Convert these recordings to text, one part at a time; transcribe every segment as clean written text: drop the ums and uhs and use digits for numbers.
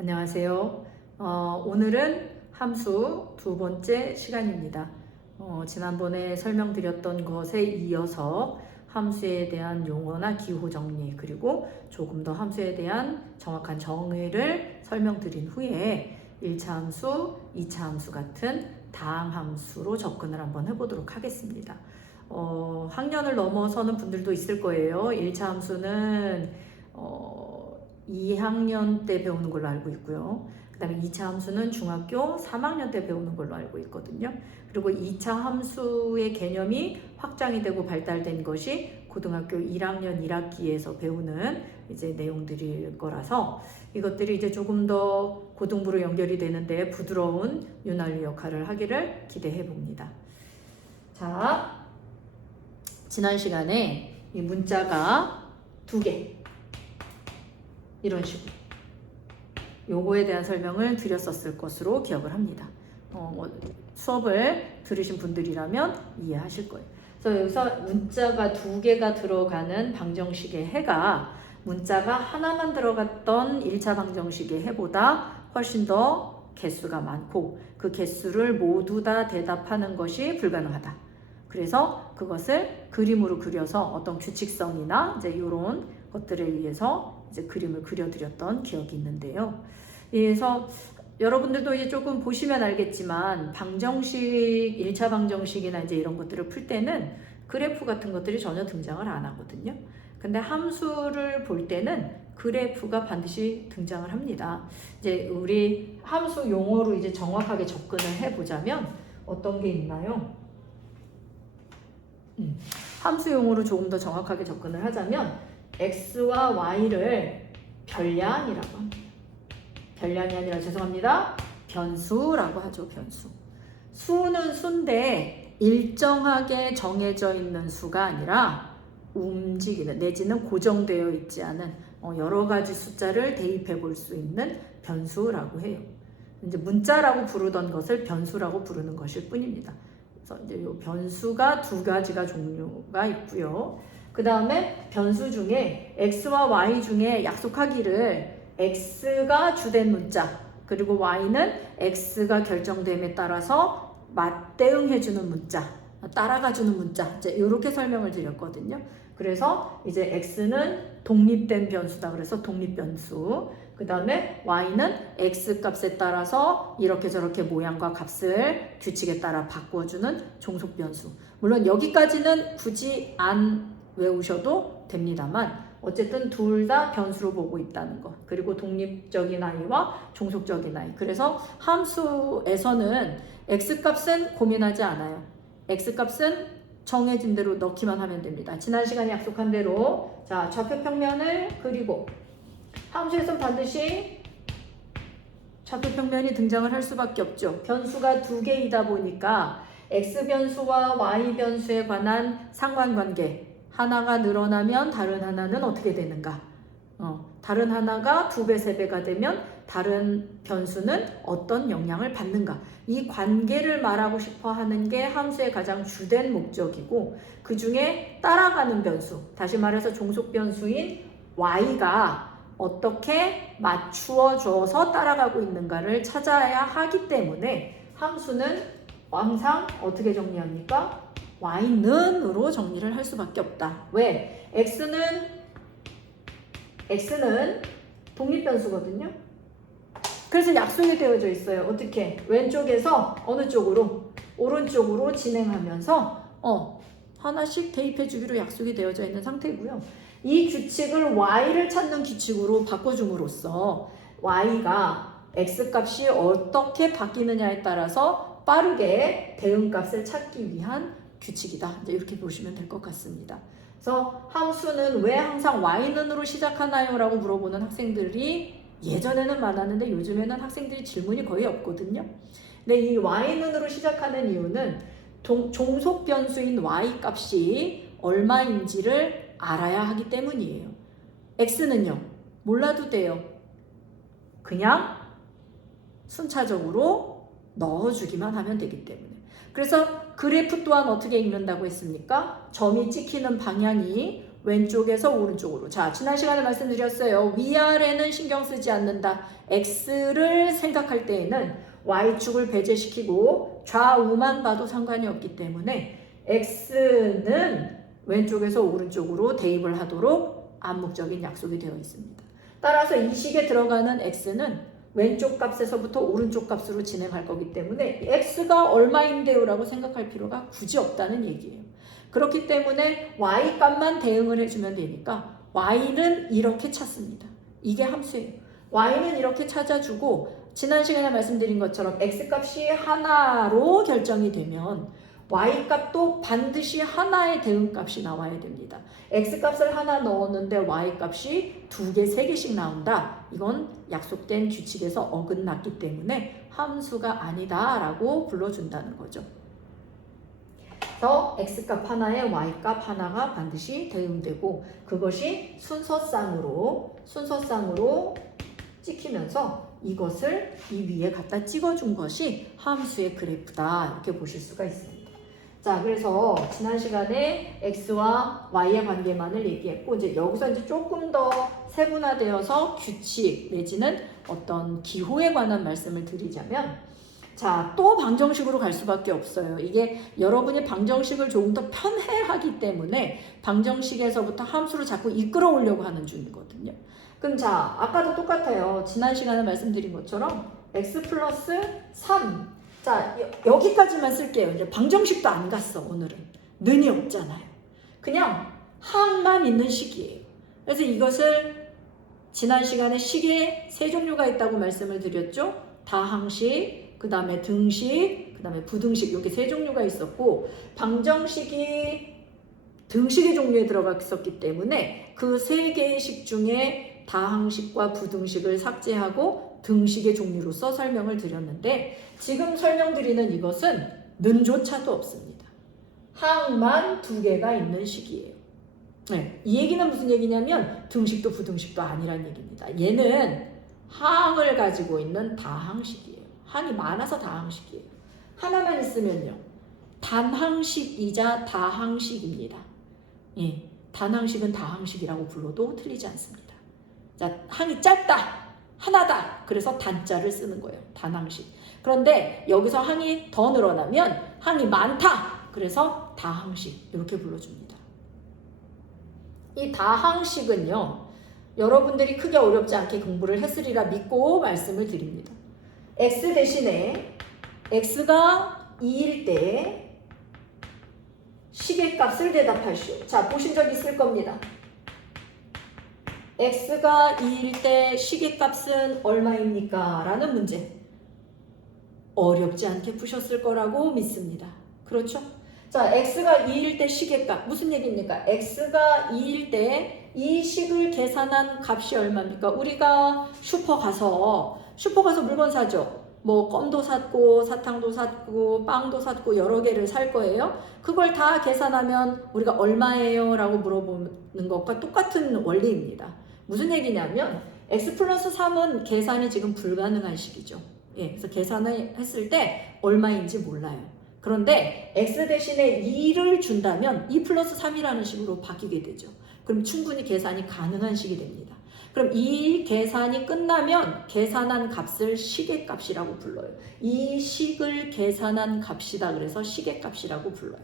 안녕하세요. 오늘은 함수 두 번째 시간입니다. 지난번에 설명드렸던 것에 이어서 함수에 대한 용어나 기호 정리, 그리고 조금 더 함수에 대한 정확한 정의를 설명드린 후에 1차 함수, 2차 함수 같은 다항 함수로 접근을 한번 해보도록 하겠습니다. 학년을 넘어서는 분들도 있을 거예요. 1차 함수는 2학년 때 배우는 걸로 알고 있고요. 그 다음에 2차 함수는 중학교 3학년 때 배우는 걸로 알고 있거든요. 그리고 2차 함수의 개념이 확장이 되고 발달된 것이 고등학교 1학년 1학기에서 배우는 이제 내용들일 거라서 이것들이 이제 조금 더 고등부로 연결이 되는데 부드러운 윤활유 역할을 하기를 기대해 봅니다. 자, 지난 시간에 이 문자가 2개 이런 식으로 요거에 대한 설명을 드렸었을 것으로 기억을 합니다. 수업을 들으신 분들이라면 이해하실 거예요. 그래서 여기서 문자가 2개가 들어가는 방정식의 해가 문자가 하나만 들어갔던 1차 방정식의 해보다 훨씬 더 개수가 많고 그 개수를 모두 다 대답하는 것이 불가능하다. 그래서 그것을 그림으로 그려서 어떤 규칙성이나 이제 이런 것들에 의해서 이제 그림을 그려드렸던 기억이 있는데요. 그래서 여러분들도 이제 조금 보시면 알겠지만 방정식, 1차 방정식이나 이제 이런 것들을 풀 때는 그래프 같은 것들이 전혀 등장을 안 하거든요. 근데 함수를 볼 때는 그래프가 반드시 등장을 합니다. 이제 우리 함수 용어로 이제 정확하게 접근을 해보자면 어떤 게 있나요? 함수 용어로 조금 더 정확하게 접근을 하자면 x와 y를 별량이라고 합니다. 별량이 아니라 죄송합니다. 변수라고 하죠. 변수. 수는 수인데 일정하게 정해져 있는 수가 아니라 움직이는 내지는 고정되어 있지 않은 여러 가지 숫자를 대입해 볼 수 있는 변수라고 해요. 이제 문자라고 부르던 것을 변수라고 부르는 것일 뿐입니다. 그래서 이제 이 변수가 2가지가 종류가 있고요. 그 다음에 변수 중에 x와 y 중에 약속하기를 x가 주된 문자 그리고 y는 x가 결정됨에 따라서 맞대응해주는 문자, 따라가주는 문자 이제 이렇게 설명을 드렸거든요. 그래서 이제 x는 독립된 변수다 그래서 독립변수, 그 다음에 y는 x 값에 따라서 이렇게 저렇게 모양과 값을 규칙에 따라 바꿔주는 종속변수. 물론 여기까지는 굳이 안 외우셔도 됩니다만 어쨌든 둘 다 변수로 보고 있다는 것, 그리고 독립적인 i와 종속적인 i. 그래서 함수에서는 x값은 고민하지 않아요. x값은 정해진 대로 넣기만 하면 됩니다. 지난 시간에 약속한 대로 자 좌표평면을 그리고 함수에서는 반드시 좌표평면이 등장을 할 수밖에 없죠. 변수가 2개이다 보니까 x변수와 y변수에 관한 상관관계, 하나가 늘어나면 다른 하나는 어떻게 되는가? 다른 하나가 2배, 3배가 되면 다른 변수는 어떤 영향을 받는가? 이 관계를 말하고 싶어 하는 게 함수의 가장 주된 목적이고, 그 중에 따라가는 변수, 다시 말해서 종속 변수인 y가 어떻게 맞추어 줘서 따라가고 있는가를 찾아야 하기 때문에 함수는 항상 어떻게 정리합니까? y는으로 정리를 할 수밖에 없다. 왜? x는 독립변수거든요. 그래서 약속이 되어져 있어요. 어떻게? 왼쪽에서 어느 쪽으로? 오른쪽으로 진행하면서 하나씩 대입해 주기로 약속이 되어져 있는 상태고요. 이 규칙을 y를 찾는 규칙으로 바꿔줌으로써 y가 x값이 어떻게 바뀌느냐에 따라서 빠르게 대응값을 찾기 위한 규칙이다. 이제 이렇게 보시면 될 것 같습니다. 그래서 함수는 왜 항상 y는으로 시작하나요? 라고 물어보는 학생들이 예전에는 많았는데 요즘에는 학생들이 질문이 거의 없거든요. 근데 이 y는으로 시작하는 이유는 종속 변수인 y 값이 얼마인지를 알아야 하기 때문이에요. x는요, 몰라도 돼요. 그냥 순차적으로 넣어주기만 하면 되기 때문에. 그래서 그래프 또한 어떻게 읽는다고 했습니까? 점이 찍히는 방향이 왼쪽에서 오른쪽으로. 자, 지난 시간에 말씀드렸어요. 위아래는 신경 쓰지 않는다. x를 생각할 때에는 y축을 배제시키고 좌우만 봐도 상관이 없기 때문에 x는 왼쪽에서 오른쪽으로 대입을 하도록 암묵적인 약속이 되어 있습니다. 따라서 이 식에 들어가는 x는 왼쪽 값에서부터 오른쪽 값으로 진행할 거기 때문에 x가 얼마인데요? 라고 생각할 필요가 굳이 없다는 얘기예요. 그렇기 때문에 y 값만 대응을 해주면 되니까 y는 이렇게 찾습니다. 이게 함수예요. y는 이렇게 찾아주고 지난 시간에 말씀드린 것처럼 x 값이 하나로 결정이 되면 y 값도 반드시 하나의 대응 값이 나와야 됩니다. x 값을 하나 넣었는데 y 값이 2개, 3개씩 나온다. 이건 약속된 규칙에서 어긋났기 때문에 함수가 아니다 라고 불러준다는 거죠. 그래서 x값 하나에 y값 하나가 반드시 대응되고 그것이 순서상으로 찍히면서 이것을 이 위에 갖다 찍어준 것이 함수의 그래프다 이렇게 보실 수가 있습니다. 자, 그래서 지난 시간에 x와 y의 관계만을 얘기했고 이제 여기서 이제 조금 더 세분화되어서 규칙 내지는 어떤 기호에 관한 말씀을 드리자면 자, 또 방정식으로 갈 수밖에 없어요. 이게 여러분이 방정식을 조금 더 편해하기 때문에 방정식에서부터 함수를 자꾸 이끌어 오려고 하는 중이거든요. 그럼 자, 아까도 똑같아요. 지난 시간에 말씀드린 것처럼 x 플러스 3 자, 여기까지만 쓸게요. 이제 방정식도 안 갔어, 오늘은. 는이 없잖아요. 그냥 항만 있는 식이에요. 그래서 이것을 지난 시간에 식에 세 종류가 있다고 말씀을 드렸죠. 다항식, 그 다음에 등식, 그 다음에 부등식 이렇게 세 종류가 있었고 방정식이 등식의 종류에 들어갔었기 때문에 그 세 개의 식 중에 다항식과 부등식을 삭제하고 등식의 종류로서 설명을 드렸는데 지금 설명드리는 이것은 는조차도 없습니다. 항만 2개가 있는 식이에요. 네, 이 얘기는 무슨 얘기냐면 등식도 부등식도 아니란 얘기입니다. 얘는 항을 가지고 있는 다항식이에요. 항이 많아서 다항식이에요. 하나만 있으면요. 단항식이자 다항식입니다. 예, 단항식은 다항식이라고 불러도 틀리지 않습니다. 자, 항이 짧다. 하나다. 그래서 단자를 쓰는 거예요. 단항식. 그런데 여기서 항이 더 늘어나면 항이 많다. 그래서 다항식. 이렇게 불러줍니다. 이 다항식은요. 여러분들이 크게 어렵지 않게 공부를 했으리라 믿고 말씀을 드립니다. x 대신에 x가 2일 때 식의 값을 대답하시오. 자, 보신 적 있을 겁니다. x가 2일 때 식의 값은 얼마입니까? 라는 문제. 어렵지 않게 푸셨을 거라고 믿습니다. 그렇죠? 자, x가 2일 때 식의 값. 무슨 얘기입니까? x가 2일 때 이 식을 계산한 값이 얼마입니까? 우리가 슈퍼 가서 물건 사죠. 뭐 껌도 샀고 사탕도 샀고 빵도 샀고 여러 개를 살 거예요. 그걸 다 계산하면 우리가 얼마예요? 라고 물어보는 것과 똑같은 원리입니다. 무슨 얘기냐면 x 플러스 3은 계산이 지금 불가능한 식이죠. 예, 그래서 계산을 했을 때 얼마인지 몰라요. 그런데 x 대신에 2를 준다면 2 플러스 3이라는 식으로 바뀌게 되죠. 그럼 충분히 계산이 가능한 식이 됩니다. 그럼 이 계산이 끝나면 계산한 값을 식의 값이라고 불러요. 이 식을 계산한 값이다 그래서 식의 값이라고 불러요.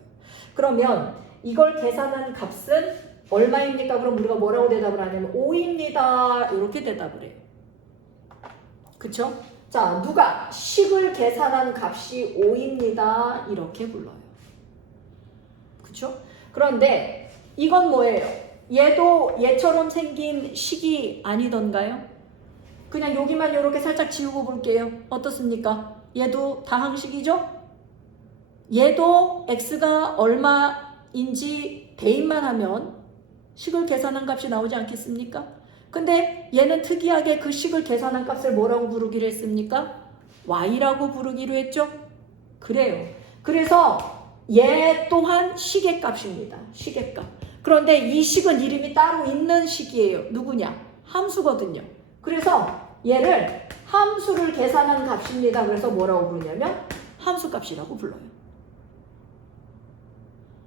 그러면 이걸 계산한 값은 얼마입니까? 그럼 우리가 뭐라고 대답을 하냐면 5입니다. 이렇게 대답을 해요. 그쵸? 자, 누가 식을 계산한 값이 5입니다. 이렇게 불러요. 그쵸? 그런데 이건 뭐예요? 얘도 얘처럼 생긴 식이 아니던가요? 그냥 여기만 이렇게 살짝 지우고 볼게요. 어떻습니까? 얘도 다항식이죠? 얘도 x가 얼마인지 대입만 하면 식을 계산한 값이 나오지 않겠습니까? 근데 얘는 특이하게 그 식을 계산한 값을 뭐라고 부르기로 했습니까? y라고 부르기로 했죠? 그래요. 그래서 얘 또한 식의 값입니다. 식의 값. 그런데 이 식은 이름이 따로 있는 식이에요. 누구냐? 함수거든요. 그래서 얘를 함수를 계산한 값입니다. 그래서 뭐라고 부르냐면 함수값이라고 불러요.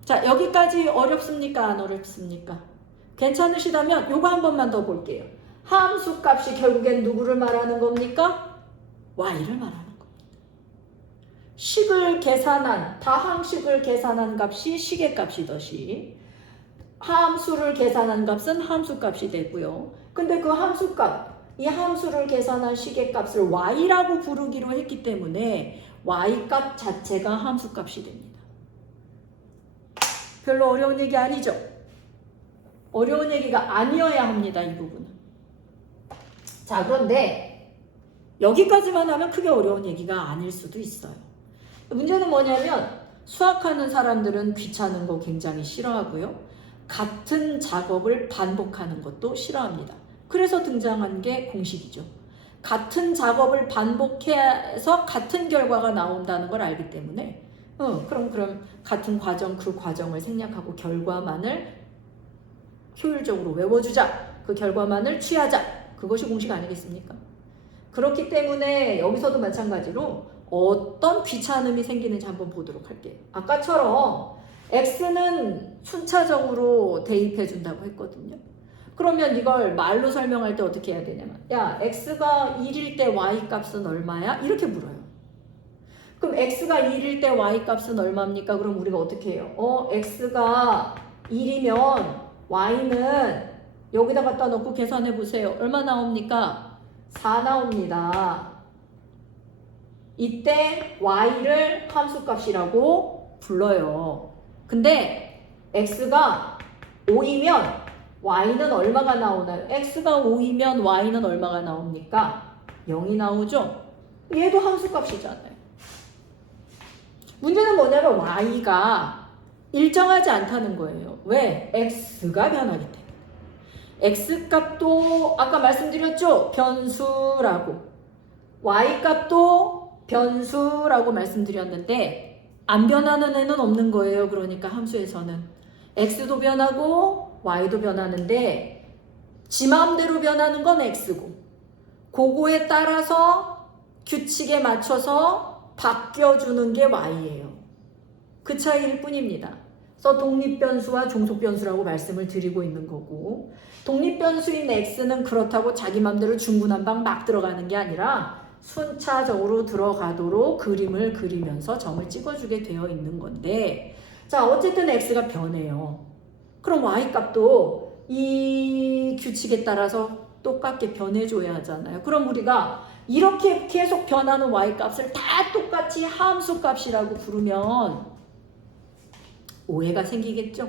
자, 여기까지 어렵습니까? 안 어렵습니까? 괜찮으시다면 요거 한 번만 더 볼게요. 함수 값이 결국엔 누구를 말하는 겁니까? y를 말하는 겁니다. 식을 계산한, 다항식을 계산한 값이 식의 값이듯이 함수를 계산한 값은 함수 값이 되고요. 근데 그 함수 값, 이 함수를 계산한 식의 값을 y라고 부르기로 했기 때문에 y 값 자체가 함수 값이 됩니다. 별로 어려운 얘기 아니죠? 어려운 얘기가 아니어야 합니다. 이 부분은. 자, 그런데 여기까지만 하면 크게 어려운 얘기가 아닐 수도 있어요. 문제는 뭐냐면 수학하는 사람들은 귀찮은 거 굉장히 싫어하고요. 같은 작업을 반복하는 것도 싫어합니다. 그래서 등장한 게 공식이죠. 같은 작업을 반복해서 같은 결과가 나온다는 걸 알기 때문에 그럼 같은 과정, 그 과정을 생략하고 결과만을 효율적으로 외워주자. 그 결과만을 취하자. 그것이 공식 아니겠습니까? 그렇기 때문에 여기서도 마찬가지로 어떤 귀찮음이 생기는지 한번 보도록 할게요. 아까처럼 x는 순차적으로 대입해 준다고 했거든요. 그러면 이걸 말로 설명할 때 어떻게 해야 되냐면 야, x가 1일 때 y 값은 얼마야? 이렇게 물어요. 그럼 x가 1일 때 y 값은 얼마입니까? 그럼 우리가 어떻게 해요? x가 1이면 y는 여기다 갖다 놓고 계산해 보세요. 얼마 나옵니까? 4 나옵니다. 이때 y를 함수값이라고 불러요. 근데 x가 5이면 y는 얼마가 나오나요? x가 5이면 y는 얼마가 나옵니까? 0이 나오죠? 얘도 함수값이잖아요. 문제는 뭐냐면 y가 일정하지 않다는 거예요. 왜? x가 변하기 때문에. x값도 아까 말씀드렸죠? 변수라고. y값도 변수라고 말씀드렸는데 안 변하는 애는 없는 거예요. 그러니까 함수에서는 x도 변하고 y도 변하는데 지 마음대로 변하는 건 x고 그거에 따라서 규칙에 맞춰서 바뀌어주는 게 y예요. 그 차이일 뿐입니다. 그래서 독립변수와 종속변수라고 말씀을 드리고 있는 거고 독립변수인 x는 그렇다고 자기 맘대로 중구난방 막 들어가는 게 아니라 순차적으로 들어가도록 그림을 그리면서 점을 찍어주게 되어 있는 건데 자 어쨌든 x가 변해요. 그럼 y값도 이 규칙에 따라서 똑같게 변해줘야 하잖아요. 그럼 우리가 이렇게 계속 변하는 y값을 다 똑같이 함수값이라고 부르면 오해가 생기겠죠?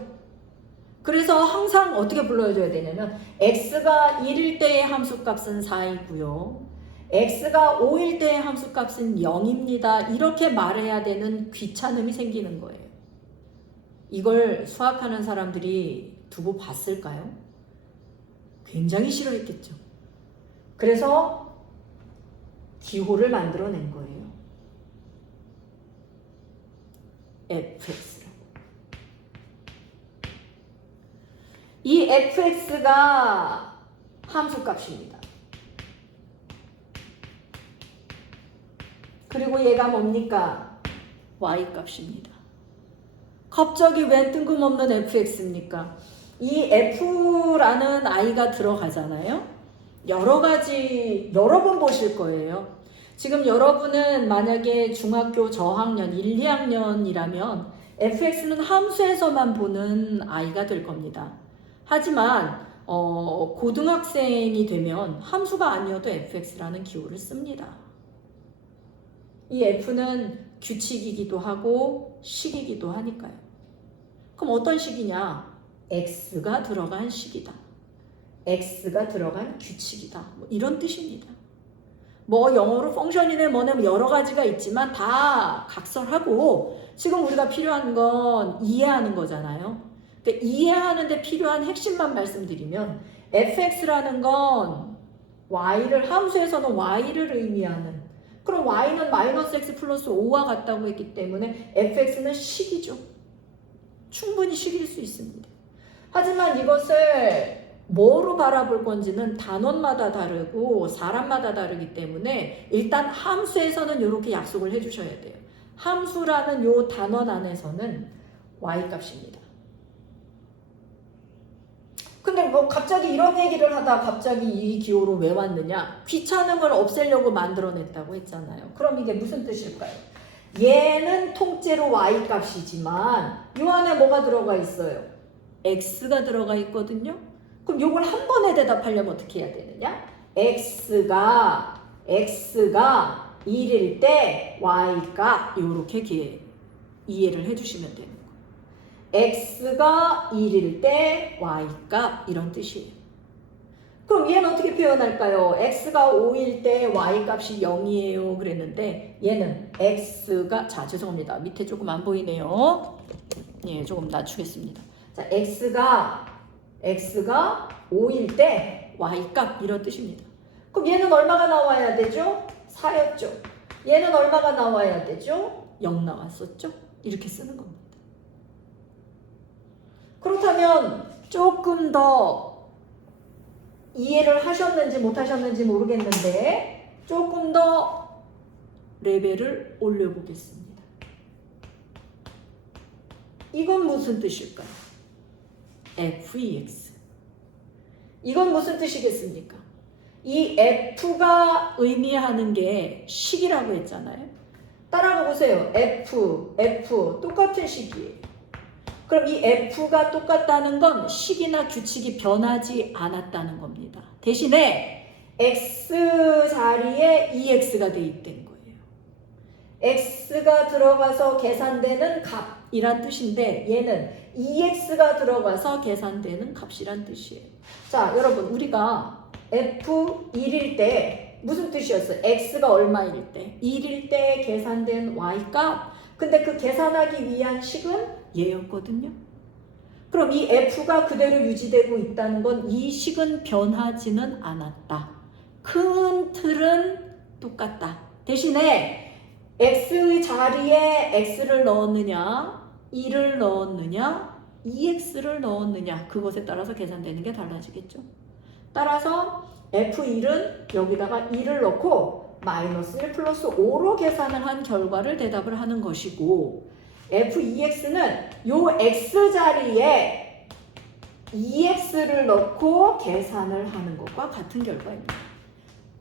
그래서 항상 어떻게 불러줘야 되냐면 x가 1일 때의 함수값은 4이고요. x가 5일 때의 함수값은 0입니다. 이렇게 말해야 되는 귀찮음이 생기는 거예요. 이걸 수학하는 사람들이 두고 봤을까요? 굉장히 싫어했겠죠. 그래서 기호를 만들어낸 거예요. fx라고. 이 fx가 함수값입니다. 그리고 얘가 뭡니까? y값입니다. 갑자기 왜 뜬금없는 fx입니까? 이 f라는 i가 들어가잖아요. 여러 번 보실 거예요. 지금 여러분은 만약에 중학교 저학년 1, 2학년이라면 fx는 함수에서만 보는 i가 될 겁니다. 하지만 고등학생이 되면 함수가 아니어도 fx라는 기호를 씁니다. 이 f는 규칙이기도 하고 식이기도 하니까요. 그럼 어떤 식이냐? x가 들어간 식이다. x가 들어간 규칙이다. 뭐 이런 뜻입니다. 뭐 영어로 펑션이네 뭐네 여러 가지가 있지만 다 각설하고 지금 우리가 필요한 건 이해하는 거잖아요. 그러니까 이해하는데 필요한 핵심만 말씀드리면 fx라는 건 y를 함수에서는 y를 의미하는 그럼 y는 마이너스 x 플러스 5와 같다고 했기 때문에 fx는 식이죠. 충분히 식일 수 있습니다. 하지만 이것을 뭐로 바라볼 건지는 단원마다 다르고 사람마다 다르기 때문에 일단 함수에서는 이렇게 약속을 해주셔야 돼요. 함수라는 요 단원 안에서는 y값입니다. 근데 뭐 갑자기 이런 얘기를 하다 갑자기 이 기호로 왜 왔느냐? 귀찮음을 없애려고 만들어냈다고 했잖아요. 그럼 이게 무슨 뜻일까요? 얘는 통째로 y 값이지만 이 안에 뭐가 들어가 있어요? x가 들어가 있거든요. 그럼 이걸 한 번에 대답하려면 어떻게 해야 되느냐? x가 1일 때 y가 이렇게 이해를 해주시면 되는 거예요. x가 1일 때 y값 이런 뜻이에요. 그럼 얘는 어떻게 표현할까요? x가 5일 때 y값이 0이에요 그랬는데 얘는 x가 죄송합니다. 밑에 조금 안 보이네요. 예, 조금 낮추겠습니다. 자, x가 5일 때 y값 이런 뜻입니다. 그럼 얘는 얼마가 나와야 되죠? 4였죠. 얘는 얼마가 나와야 되죠? 0 나왔었죠? 이렇게 쓰는 겁니다. 그렇다면 조금 더 이해를 하셨는지 못하셨는지 모르겠는데 조금 더 레벨을 올려보겠습니다. 이건 무슨 뜻일까요? fx. 이건 무슨 뜻이겠습니까? 이 f가 의미하는 게 식이라고 했잖아요. 따라가 보세요. f 똑같은 식이에요. 그럼 이 f가 똑같다는 건 식이나 규칙이 변하지 않았다는 겁니다. 대신에 x 자리에 ex가 돼 있던 거예요. x가 들어가서 계산되는 값이란 뜻인데 얘는 ex가 들어가서 계산되는 값이란 뜻이에요. 자, 여러분 우리가 f1일 때 무슨 뜻이었어요? x가 얼마일 때? 1일 때 계산된 y값. 근데 그 계산하기 위한 식은 얘였거든요. 그럼 이 f가 그대로 유지되고 있다는 건 이 식은 변하지는 않았다. 큰 틀은 똑같다. 대신에 x 자리에 x를 넣었느냐, 1을 넣었느냐, 2x를 넣었느냐 그것에 따라서 계산되는 게 달라지겠죠. 따라서 f1은 여기다가 2를 넣고 마이너스 1 플러스 5로 계산을 한 결과를 대답을 하는 것이고 f2x는 요 x 자리에 2x를 넣고 계산을 하는 것과 같은 결과입니다.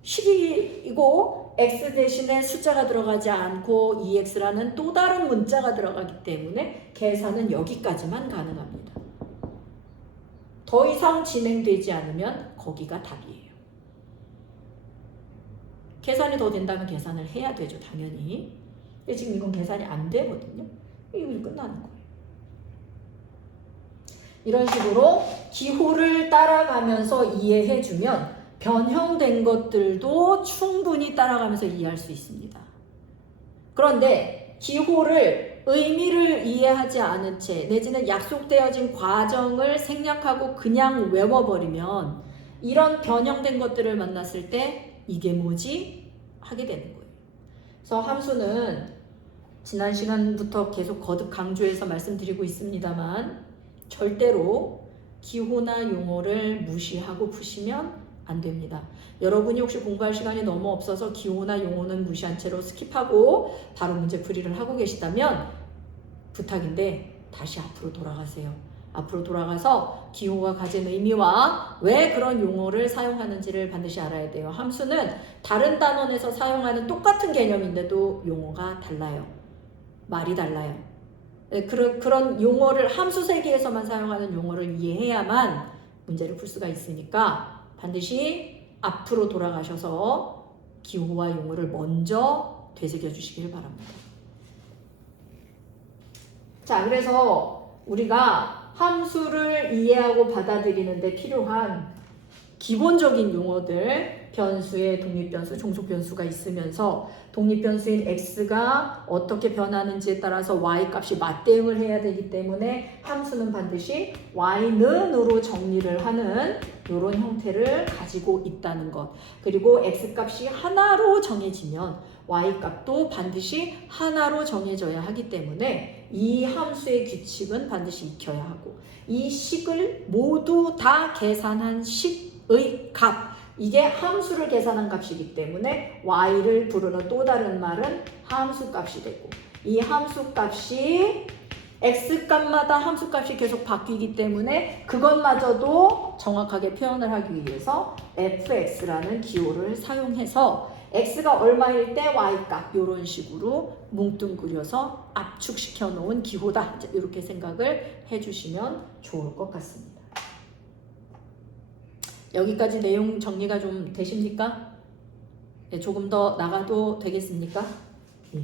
식이고 x 대신에 숫자가 들어가지 않고 2x라는 또 다른 문자가 들어가기 때문에 계산은 여기까지만 가능합니다. 더 이상 진행되지 않으면 거기가 답이에요. 계산이 더 된다면 계산을 해야 되죠, 당연히. 근데 지금 이건 계산이 안 되거든요. 이거 끝나는 거예요. 이런 식으로 기호를 따라가면서 이해해주면 변형된 것들도 충분히 따라가면서 이해할 수 있습니다. 그런데 기호를 의미를 이해하지 않은 채 내지는 약속되어진 과정을 생략하고 그냥 외워버리면 이런 변형된 것들을 만났을 때 이게 뭐지? 하게 되는 거예요. 그래서 함수는 지난 시간부터 계속 거듭 강조해서 말씀드리고 있습니다만 절대로 기호나 용어를 무시하고 푸시면 안 됩니다. 여러분이 혹시 공부할 시간이 너무 없어서 기호나 용어는 무시한 채로 스킵하고 바로 문제풀이를 하고 계시다면 부탁인데 다시 앞으로 돌아가세요. 앞으로 돌아가서 기호가 가진 의미와 왜 그런 용어를 사용하는지를 반드시 알아야 돼요. 함수는 다른 단원에서 사용하는 똑같은 개념인데도 용어가 달라요. 말이 달라요. 그런 용어를 함수 세계에서만 사용하는 용어를 이해해야만 문제를 풀 수가 있으니까 반드시 앞으로 돌아가셔서 기호와 용어를 먼저 되새겨 주시길 바랍니다. 자, 그래서 우리가 함수를 이해하고 받아들이는 데 필요한 기본적인 용어들, 변수의 독립변수, 종속변수가 있으면서 독립변수인 x가 어떻게 변하는지에 따라서 y값이 맞대응을 해야 되기 때문에 함수는 반드시 y는으로 정리를 하는 이런 형태를 가지고 있다는 것. 그리고 x값이 하나로 정해지면 y값도 반드시 하나로 정해져야 하기 때문에 이 함수의 규칙은 반드시 익혀야 하고 이 식을 모두 다 계산한 식의 값, 이게 함수를 계산한 값이기 때문에 y를 부르는 또 다른 말은 함수 값이 되고 이 함수 값이 x값마다 함수값이 계속 바뀌기 때문에 그것마저도 정확하게 표현을 하기 위해서 fx라는 기호를 사용해서 x가 얼마일 때 y값 이런 식으로 뭉뚱그려서 압축시켜 놓은 기호다. 이렇게 생각을 해주시면 좋을 것 같습니다. 여기까지 내용 정리가 좀 되십니까? 네, 조금 더 나가도 되겠습니까? 네.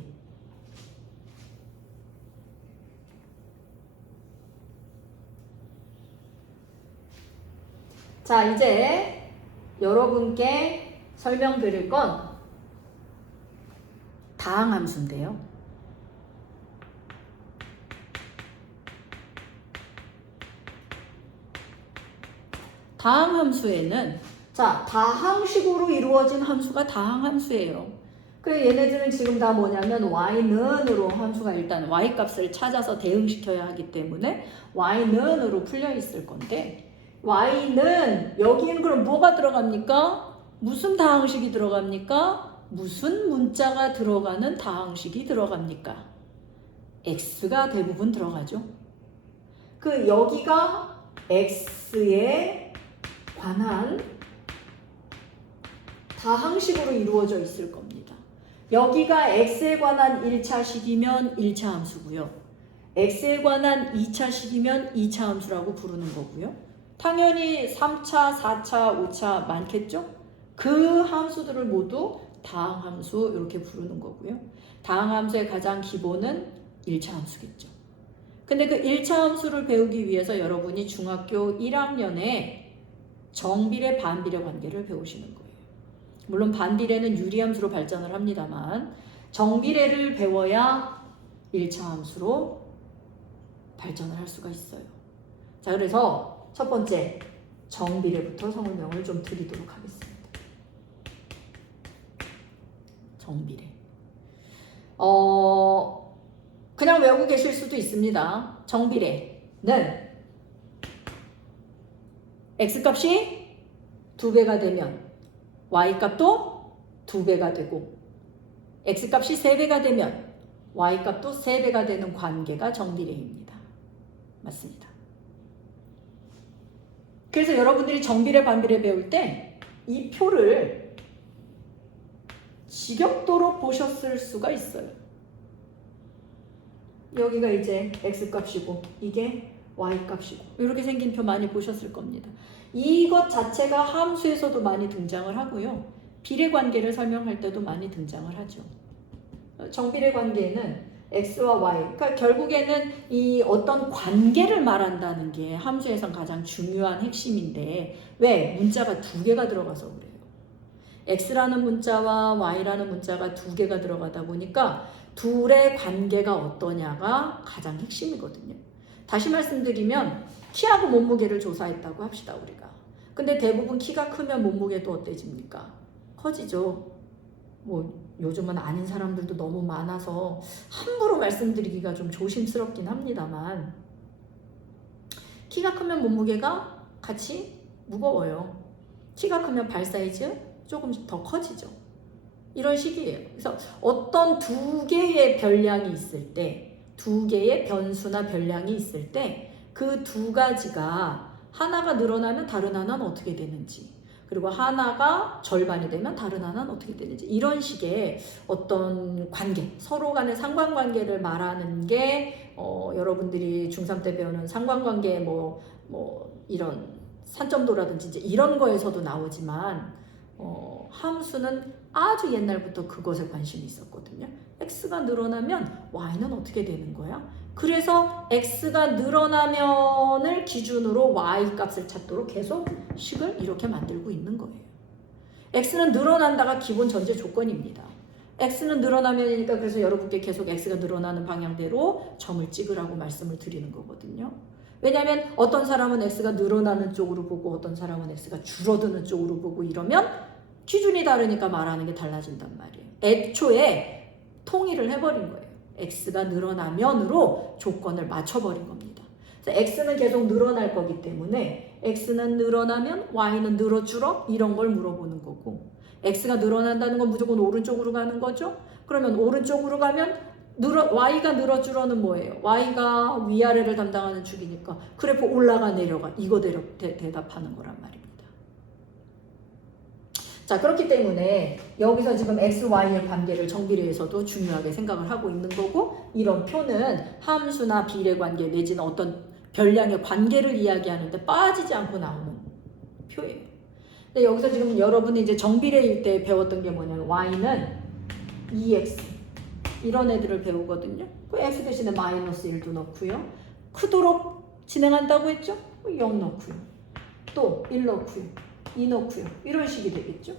자, 이제 여러분께 설명드릴 건 다항함수인데요. 다항함수에는 자, 다항식으로 이루어진 함수가 다항함수예요. 그래서 얘네들은 지금 다 뭐냐면 y는으로 함수가 일단 y값을 찾아서 대응시켜야 하기 때문에 y는으로 풀려 있을 건데 y는 여기는 그럼 뭐가 들어갑니까? 무슨 다항식이 들어갑니까? 무슨 문자가 들어가는 다항식이 들어갑니까? x가 대부분 들어가죠. 그 여기가 x에 관한 다항식으로 이루어져 있을 겁니다. 여기가 x에 관한 1차식이면 1차 함수고요. x에 관한 2차식이면 2차 함수라고 부르는 거고요. 당연히 3차, 4차, 5차 많겠죠? 그 함수들을 모두 다항함수 이렇게 부르는 거고요. 다항함수의 가장 기본은 1차 함수겠죠. 근데 그 1차 함수를 배우기 위해서 여러분이 중학교 1학년에 정비례, 반비례 관계를 배우시는 거예요. 물론 반비례는 유리함수로 발전을 합니다만 정비례를 배워야 1차 함수로 발전을 할 수가 있어요. 자, 그래서 첫 번째 정비례부터 설명을 좀 드리도록 하겠습니다. 정비례. 그냥 외우고 계실 수도 있습니다. 정비례는 x값이 2배가 되면 y값도 2배가 되고 x값이 3배가 되면 y값도 3배가 되는 관계가 정비례입니다. 맞습니다. 그래서 여러분들이 정비례, 반비례 배울 때 이 표를 지겹도록 보셨을 수가 있어요. 여기가 이제 x값이고 이게 y값이고 이렇게 생긴 표 많이 보셨을 겁니다. 이것 자체가 함수에서도 많이 등장을 하고요. 비례 관계를 설명할 때도 많이 등장을 하죠. 정비례 관계는 x와 y, 그러니까 결국에는 이 어떤 관계를 말한다는 게 함수에선 가장 중요한 핵심인데 왜? 문자가 2개가 들어가서 그래요. x라는 문자와 y라는 문자가 2개가 들어가다 보니까 둘의 관계가 어떠냐가 가장 핵심이거든요. 다시 말씀드리면 키하고 몸무게를 조사했다고 합시다, 우리가. 근데 대부분 키가 크면 몸무게도 어때집니까? 커지죠. 뭐 요즘은 아닌 사람들도 너무 많아서 함부로 말씀드리기가 좀 조심스럽긴 합니다만 키가 크면 몸무게가 같이 무거워요. 키가 크면 발 사이즈 조금씩 더 커지죠. 이런 식이에요. 그래서 어떤 2개의 변량이 있을 때 2개의 변수나 변량이 있을 때 그 2가지가 하나가 늘어나면 다른 하나는 어떻게 되는지 그리고 하나가 절반이 되면 다른 하나는 어떻게 되는지 이런 식의 어떤 관계, 서로 간의 상관관계를 말하는 게 여러분들이 중3 때 배우는 상관관계 뭐 이런 산점도라든지 이제 이런 거에서도 나오지만 함수는 아주 옛날부터 그것에 관심이 있었거든요. x가 늘어나면 y는 어떻게 되는 거야? 그래서 x가 늘어나면을 기준으로 y 값을 찾도록 계속 식을 이렇게 만들고 있는 거예요. x는 늘어난다가 기본 전제 조건입니다. x는 늘어나면이니까 그래서 여러분께 계속 x가 늘어나는 방향대로 점을 찍으라고 말씀을 드리는 거거든요. 왜냐하면 어떤 사람은 x가 늘어나는 쪽으로 보고 어떤 사람은 x가 줄어드는 쪽으로 보고 이러면 기준이 다르니까 말하는 게 달라진단 말이에요. 애초에 통일을 해버린 거예요. x가 늘어나면으로 조건을 맞춰버린 겁니다. 그래서 x는 계속 늘어날 거기 때문에 x는 늘어나면 y는 늘어줄어? 이런 걸 물어보는 거고 x가 늘어난다는 건 무조건 오른쪽으로 가는 거죠. 그러면 오른쪽으로 가면 y가 늘어 줄어는 뭐예요? y가 위아래를 담당하는 축이니까 그래프 올라가 내려가 이거 대답하는 거란 말입니다. 자, 그렇기 때문에 여기서 지금 x, y의 관계를 정비례에서도 중요하게 생각을 하고 있는 거고, 이런 표는 함수나 비례관계 내지는 어떤 별량의 관계를 이야기하는데 빠지지 않고 나오는 표예요. 근데 여기서 지금 여러분이 이제 정비례일 때 배웠던 게 뭐냐면 y는 2x 이런 애들을 배우거든요. 그 x 대신에 마이너스 1도 넣고요. 크도록 진행한다고 했죠? 0 넣고요. 또 1 넣고요. 2 넣고요. 이런 식이 되겠죠?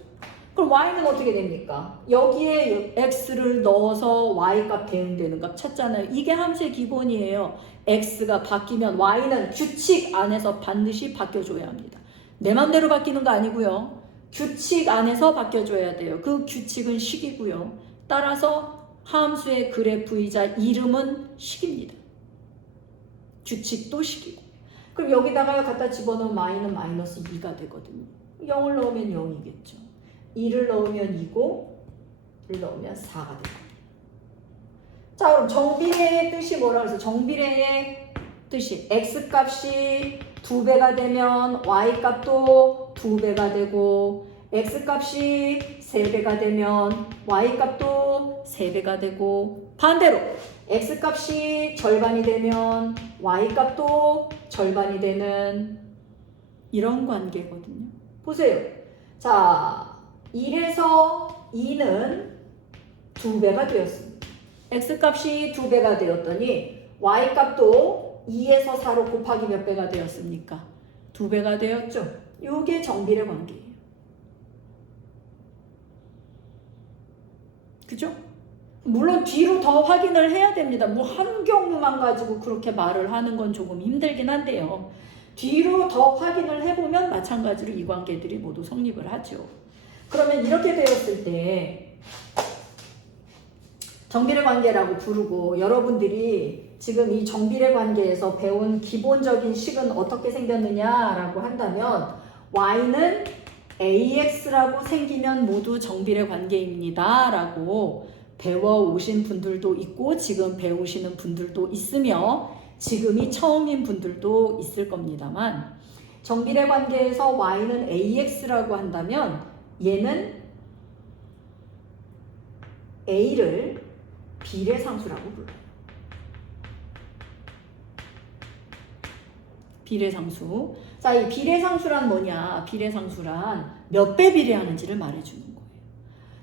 그럼 y는 어떻게 됩니까? 여기에 x를 넣어서 y값 대응되는 값 찾잖아요. 이게 함수의 기본이에요. x가 바뀌면 y는 규칙 안에서 반드시 바뀌어줘야 합니다. 내 맘대로 바뀌는 거 아니고요. 규칙 안에서 바뀌어줘야 돼요. 그 규칙은 식이고요. 따라서 함수의 그래프이자 이름은 식입니다. 규칙도 식이고. 그럼 여기다가 갖다 집어넣으면 y는 마이너스 2가 되거든요. 0을 넣으면 0이겠죠. 2를 넣으면 2고 1을 넣으면 4가 되고. 자, 그럼 정비례의 뜻이 뭐라고 해서 정비례의 뜻이 x값이 2배가 되면 y값도 2배가 되고, x값이 3배가 되면 y값도 3배가 되고, 반대로 x값이 절반이 되면 y값도 절반이 되는 이런 관계거든요. 보세요. 자, 1에서 2는 2배가 되었습니다. x값이 2배가 되었더니 y값도 2에서 4로 곱하기 몇 배가 되었습니까? 2배가 되었죠. 이게 정비례 관계예요. 그죠? 물론 뒤로 더 확인을 해야 됩니다. 뭐 한 경우만 가지고 그렇게 말을 하는 건 조금 힘들긴 한데요. 뒤로 더 확인을 해보면 마찬가지로 이 관계들이 모두 성립을 하죠. 그러면 이렇게 되었을 때 정비례 관계라고 부르고, 여러분들이 지금 이 정비례 관계에서 배운 기본적인 식은 어떻게 생겼느냐라고 한다면 y는 ax라고 생기면 모두 정비례 관계입니다 라고 배워오신 분들도 있고 지금 배우시는 분들도 있으며 지금이 처음인 분들도 있을 겁니다만, 정비례 관계에서 y는 ax라고 한다면 얘는 a를 비례상수라고 불러요. 비례상수. 자, 이 비례상수란 뭐냐? 비례상수란 몇 배 비례하는지를 말해주는 거예요.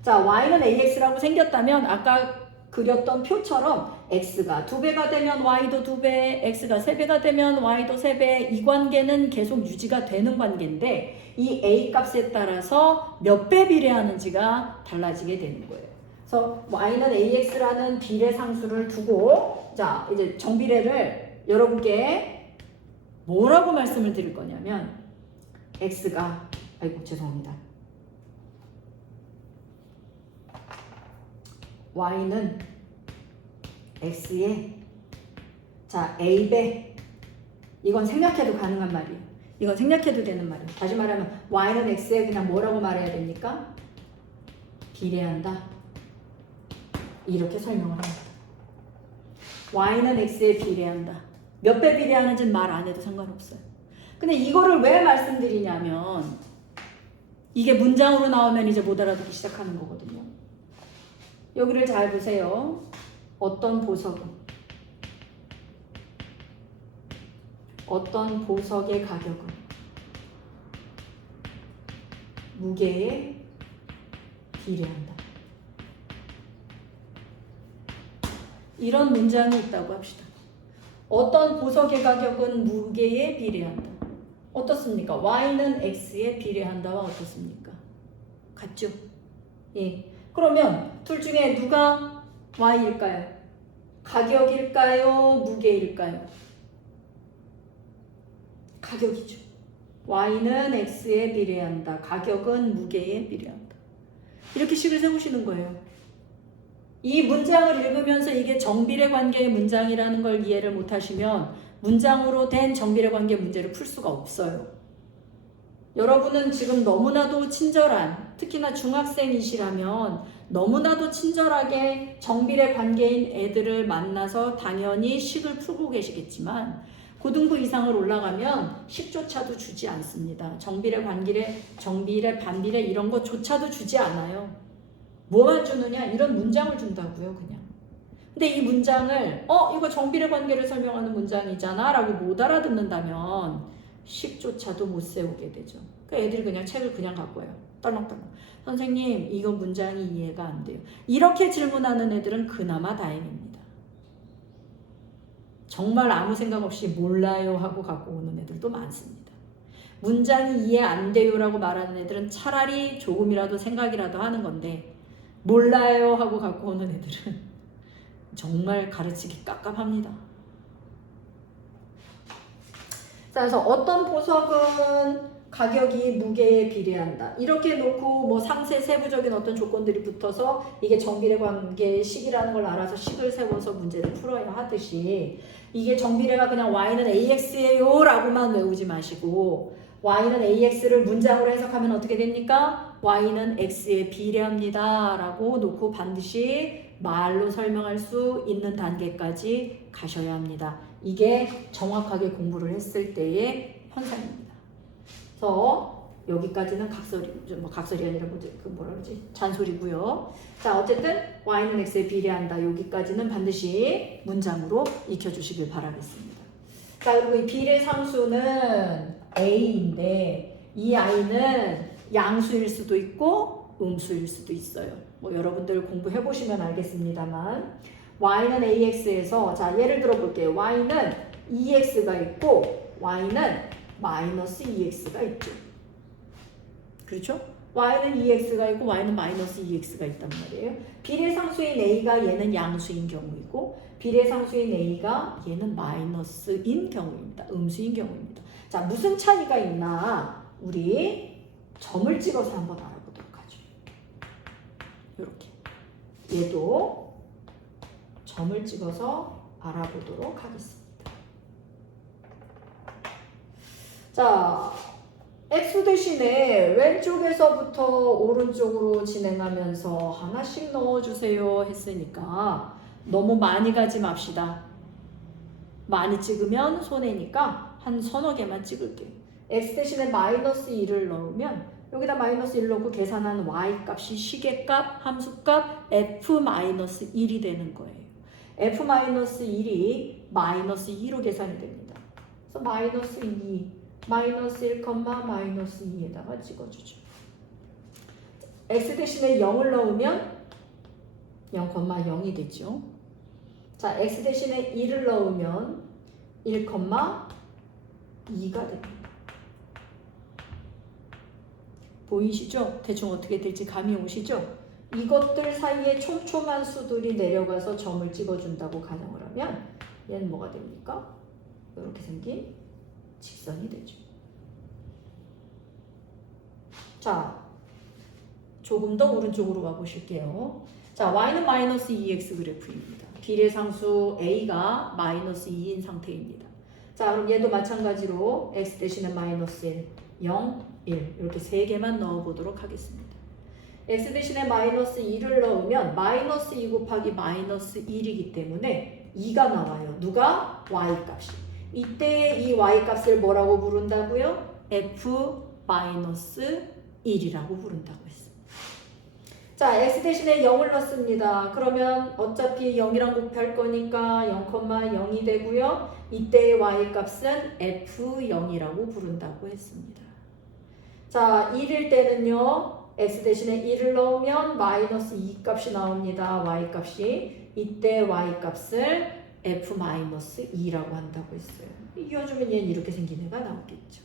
자, y는 ax라고 생겼다면 아까 그렸던 표처럼 x가 2배가 되면 y도 2배, x가 3배가 되면 y도 3배, 이 관계는 계속 유지가 되는 관계인데 이 a 값에 따라서 몇 배 비례하는지가 달라지게 되는 거예요. 그래서 y는 ax라는 비례상수를 두고, 자, 이제 정비례를 여러분께 뭐라고 말씀을 드릴 거냐면 x가, 아이고 죄송합니다. y는 x에, 자, a배, 이건 생략해도 가능한 말이에요. 이건 생략해도 되는 말이에요. 다시 말하면 y는 x에 그냥 뭐라고 말해야 됩니까? 비례한다. 이렇게 설명을 합니다. y는 x에 비례한다. 몇 배 비례하는지는 말 안 해도 상관없어요. 근데 이거를 왜 말씀드리냐면 이게 문장으로 나오면 이제 못 알아듣기 시작하는 거거든요. 여기를 잘 보세요. 어떤 보석의 가격은 무게에 비례한다. 이런 문장이 있다고 합시다. 어떤 보석의 가격은 무게에 비례한다. 어떻습니까? y는 x에 비례한다와 어떻습니까? 같죠? 예. 그러면 둘 중에 누가 y일까요? 가격일까요? 무게일까요? 가격이죠. y는 x에 비례한다. 가격은 무게에 비례한다. 이렇게 식을 세우시는 거예요. 이 문장을 읽으면서 이게 정비례 관계의 문장이라는 걸 이해를 못하시면 문장으로 된 정비례 관계 문제를 풀 수가 없어요. 여러분은 지금 너무나도 친절한, 특히나 중학생이시라면 너무나도 친절하게 정비례 관계인 애들을 만나서 당연히 식을 풀고 계시겠지만 고등부 이상을 올라가면 식조차도 주지 않습니다. 정비례, 관계례, 정비례, 반비례 이런 거조차도 주지 않아요. 뭐만 주느냐? 이런 문장을 준다고요, 그냥. 근데 이 문장을 이거 정비례 관계를 설명하는 문장이잖아 라고 못 알아듣는다면 식조차도 못 세우게 되죠. 그러니까 애들이 그냥 책을 그냥 갖고 와요. 떨렁떨렁. 선생님, 이거 문장이 이해가 안 돼요. 이렇게 질문하는 애들은 그나마 다행입니다. 정말 아무 생각 없이 몰라요 하고 갖고 오는 애들도 많습니다. 문장이 이해 안 돼요라고 말하는 애들은 차라리 조금이라도 생각이라도 하는 건데 몰라요 하고 갖고 오는 애들은 정말 가르치기 깝깝합니다. 자, 그래서 어떤 보석은 가격이 무게에 비례한다. 이렇게 놓고 뭐 상세 세부적인 어떤 조건들이 붙어서 이게 정비례 관계 식이라는 걸 알아서 식을 세워서 문제를 풀어야 하듯이 이게 정비례가 그냥 y는 ax예요 라고만 외우지 마시고 y는 ax를 문장으로 해석하면 어떻게 됩니까? y는 x에 비례합니다 라고 놓고 반드시 말로 설명할 수 있는 단계까지 가셔야 합니다. 이게 정확하게 공부를 했을 때의 현상입니다. 그래서 여기까지는 각설이 아니라 뭐라 그러지? 잔소리고요. 자, 어쨌든 y는 x에 비례한다. 여기까지는 반드시 문장으로 익혀주시길 바라겠습니다. 자, 그리고 이 비례 상수는 a인데 이 i는 양수일 수도 있고 음수일 수도 있어요. 뭐 여러분들 공부해 보시면 알겠습니다만 y는 ax에서 자 예를 들어 볼게요. y는 2x가 있고 y는 마이너스 2x가 있죠. 그렇죠? y는 2x가 있고 y는 마이너스 2x가 있단 말이에요. 비례상수인 a가 얘는 양수인 경우이고 비례상수인 a가 얘는 마이너스인 경우입니다. 음수인 경우입니다. 자, 무슨 차이가 있나 우리 점을 찍어서 한번 알아보도록 하죠. 이렇게 얘도 점을 찍어서 알아보도록 하겠습니다. 자, x 대신에 왼쪽에서부터 오른쪽으로 진행하면서 하나씩 넣어주세요 했으니까 너무 많이 가지 맙시다. 많이 찍으면 손해니까 한 서너 개만 찍을게요. x 대신에 마이너스 1을 넣으면 여기다 마이너스 1 넣고 계산한 y값이 시계값, 함수값 f-1이 되는 거예요. f-1이 마이너스 2로 계산이 됩니다. 그래서 마이너스 2 마이너스 1, 마이너스 2에다가 찍어주죠. x 대신에 0을 넣으면 0,0이 되죠. 자, x 대신에 1을 넣으면 1,2가 됩니다. 보이시죠? 대충 어떻게 될지 감이 오시죠? 이것들 사이에 촘촘한 수들이 내려가서 점을 찍어준다고 가정을 하면 얘는 뭐가 됩니까? 이렇게 생긴 직선이 되죠. 자, 조금 더 오른쪽으로 와보실게요. 자, y는 마이너스 2x 그래프입니다. 비례상수 a가 마이너스 2인 상태입니다. 자, 그럼 얘도 마찬가지로 x 대신에 마이너스 1, 0, 1 이렇게 세 개만 넣어보도록 하겠습니다. x 대신에 마이너스 2를 넣으면 마이너스 2 곱하기 마이너스 1이기 때문에 2가 나와요. 누가? y값이. 이때 이 y값을 뭐라고 부른다고요? f-1이라고 부른다고 했습니다. 자, x 대신에 0을 넣습니다. 그러면 어차피 0이랑 곱할 거니까 0,0이 되고요. 이때의 y값은 f0이라고 부른다고 했습니다. 자, 1일 때는요. x 대신에 1을 넣으면 마이너스 2값이 나옵니다. y값이. 이때 y값을 f-2라고 한다고 했어요. 이겨주면 얘는 이렇게 생긴 애가 나오겠죠.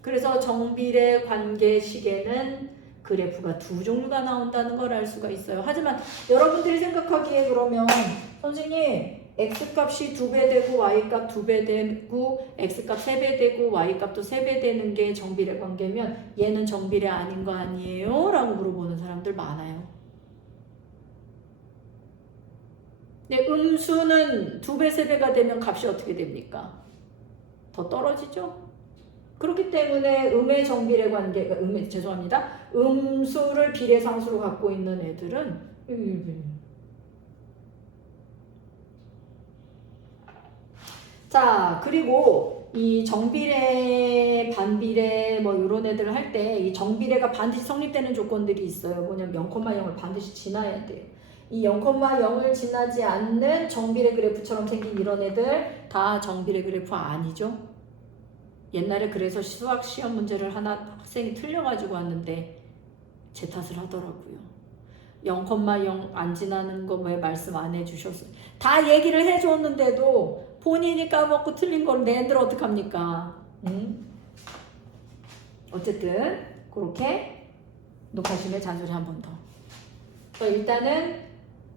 그래서 정비례 관계식에는 그래프가 두 종류가 나온다는 걸 알 수가 있어요. 하지만 여러분들이 생각하기에 그러면 선생님 x값이 2배 되고 y값 2배 되고 x값 3배 되고 y값도 3배 되는 게 정비례 관계면 얘는 정비례 아닌 거 아니에요? 라고 물어보는 사람들 많아요. 근데 음수는 2배, 3배가 되면 값이 어떻게 됩니까? 더 떨어지죠? 그렇기 때문에 음의 정비례 관계, 죄송합니다. 음수를 비례상수로 갖고 있는 애들은 자, 그리고 이 정비례, 반비례 뭐 이런 애들 할 때 이 정비례가 반드시 성립되는 조건들이 있어요. 뭐냐면 0,0을 반드시 지나야 돼요. 이 0,0을 지나지 않는 정비례 그래프처럼 생긴 이런 애들 다 정비례 그래프 아니죠. 옛날에 그래서 수학 시험 문제를 하나 학생이 틀려가지고 왔는데 제 탓을 하더라고요. 0,0 안 지나는 거 왜 말씀 안 해주셨어요? 다 얘기를 해줬는데도 본인이 까먹고 틀린 걸 내들 어떡합니까? 응? 어쨌든 그렇게 녹화심의 잔소리 한 번 더. 일단은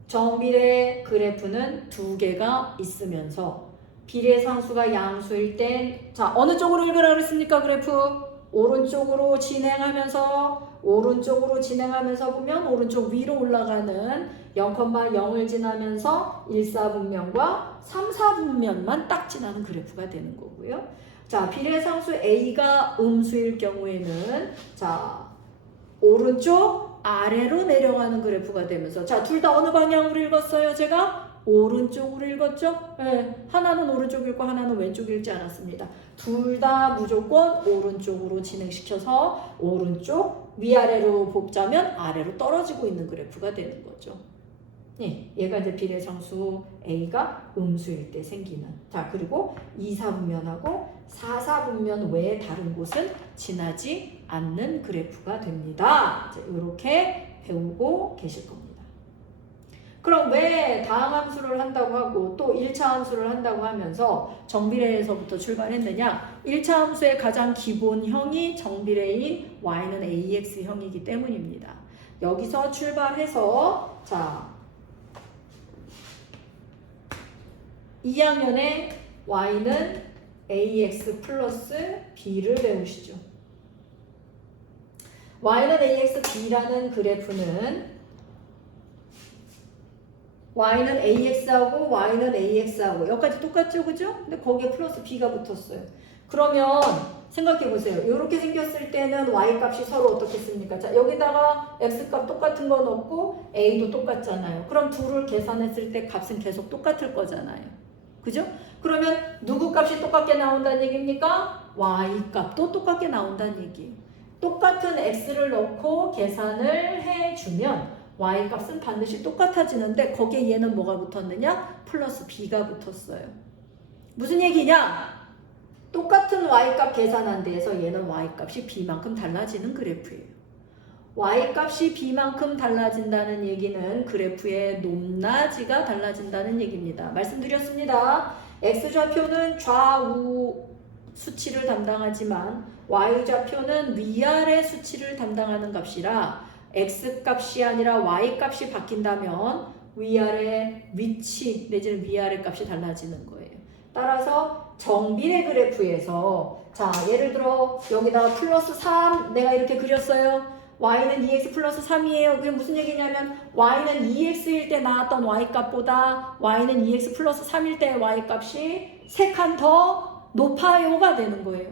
정비례 그래프는 두 개가 있으면서 비례상수가 양수일 땐 자 어느 쪽으로 읽으라 그랬습니까? 그래프 오른쪽으로 진행하면서 보면 오른쪽 위로 올라가는 0,0을 지나면서 1, 4분면과 3, 4분면만 딱 지나는 그래프가 되는 거고요. 자, 비례상수 A가 음수일 경우에는 자, 오른쪽 아래로 내려가는 그래프가 되면서 자, 둘 다 어느 방향으로 읽었어요? 제가 오른쪽으로 읽었죠? 네, 하나는 오른쪽 읽고 하나는 왼쪽 읽지 않았습니다. 둘 다 무조건 오른쪽으로 진행시켜서 오른쪽 위아래로 뽑자면 아래로 떨어지고 있는 그래프가 되는 거죠. 네, 얘가 이제 비례상수 A가 음수일 때 생기는. 자, 그리고 2, 4분면하고 4, 4분면 외에 다른 곳은 지나지 않는 그래프가 됩니다. 이렇게 배우고 계실 겁니다. 그럼 왜 다항 함수를 한다고 하고 또 1차 함수를 한다고 하면서 정비례에서부터 출발했느냐? 1차 함수의 가장 기본형이 정비례인 y는 ax형이기 때문입니다. 여기서 출발해서 자 2학년에 y는 ax 플러스 b를 배우시죠. y는 ax b라는 그래프는 y는 ax하고 y는 ax하고 여기까지 똑같죠, 그죠? 근데 거기에 플러스 b가 붙었어요. 그러면 생각해 보세요. 이렇게 생겼을 때는 y 값이 서로 어떻겠습니까? 자, 여기다가 x 값 똑같은 거 넣고 a도 똑같잖아요. 그럼 둘을 계산했을 때 값은 계속 똑같을 거잖아요. 그죠? 그러면 누구 값이 똑같게 나온다는 얘기입니까? y 값도 똑같게 나온다는 얘기. 똑같은 x를 넣고 계산을 해주면 y 값은 반드시 똑같아지는데 거기에 얘는 뭐가 붙었느냐? 플러스 b가 붙었어요. 무슨 얘기냐? 똑같은 y 값 계산한 데에서 얘는 y 값이 b만큼 달라지는 그래프예요. y 값이 b만큼 달라진다는 얘기는 그래프의 높낮이가 달라진다는 얘기입니다. 말씀드렸습니다. x좌표는 좌우 수치를 담당하지만 y좌표는 위아래 수치를 담당하는 값이라 x값이 아니라 y값이 바뀐다면 위아래 위치 내지는 위아래 값이 달라지는 거예요. 따라서 정비례 그래프에서 자 예를 들어 여기다가 플러스 3 내가 이렇게 그렸어요. y는 2x 플러스 3이에요. 그게 무슨 얘기냐면 y는 2x일 때 나왔던 y값보다 y는 2x 플러스 3일 때 y값이 3칸 더 높아요가 되는 거예요.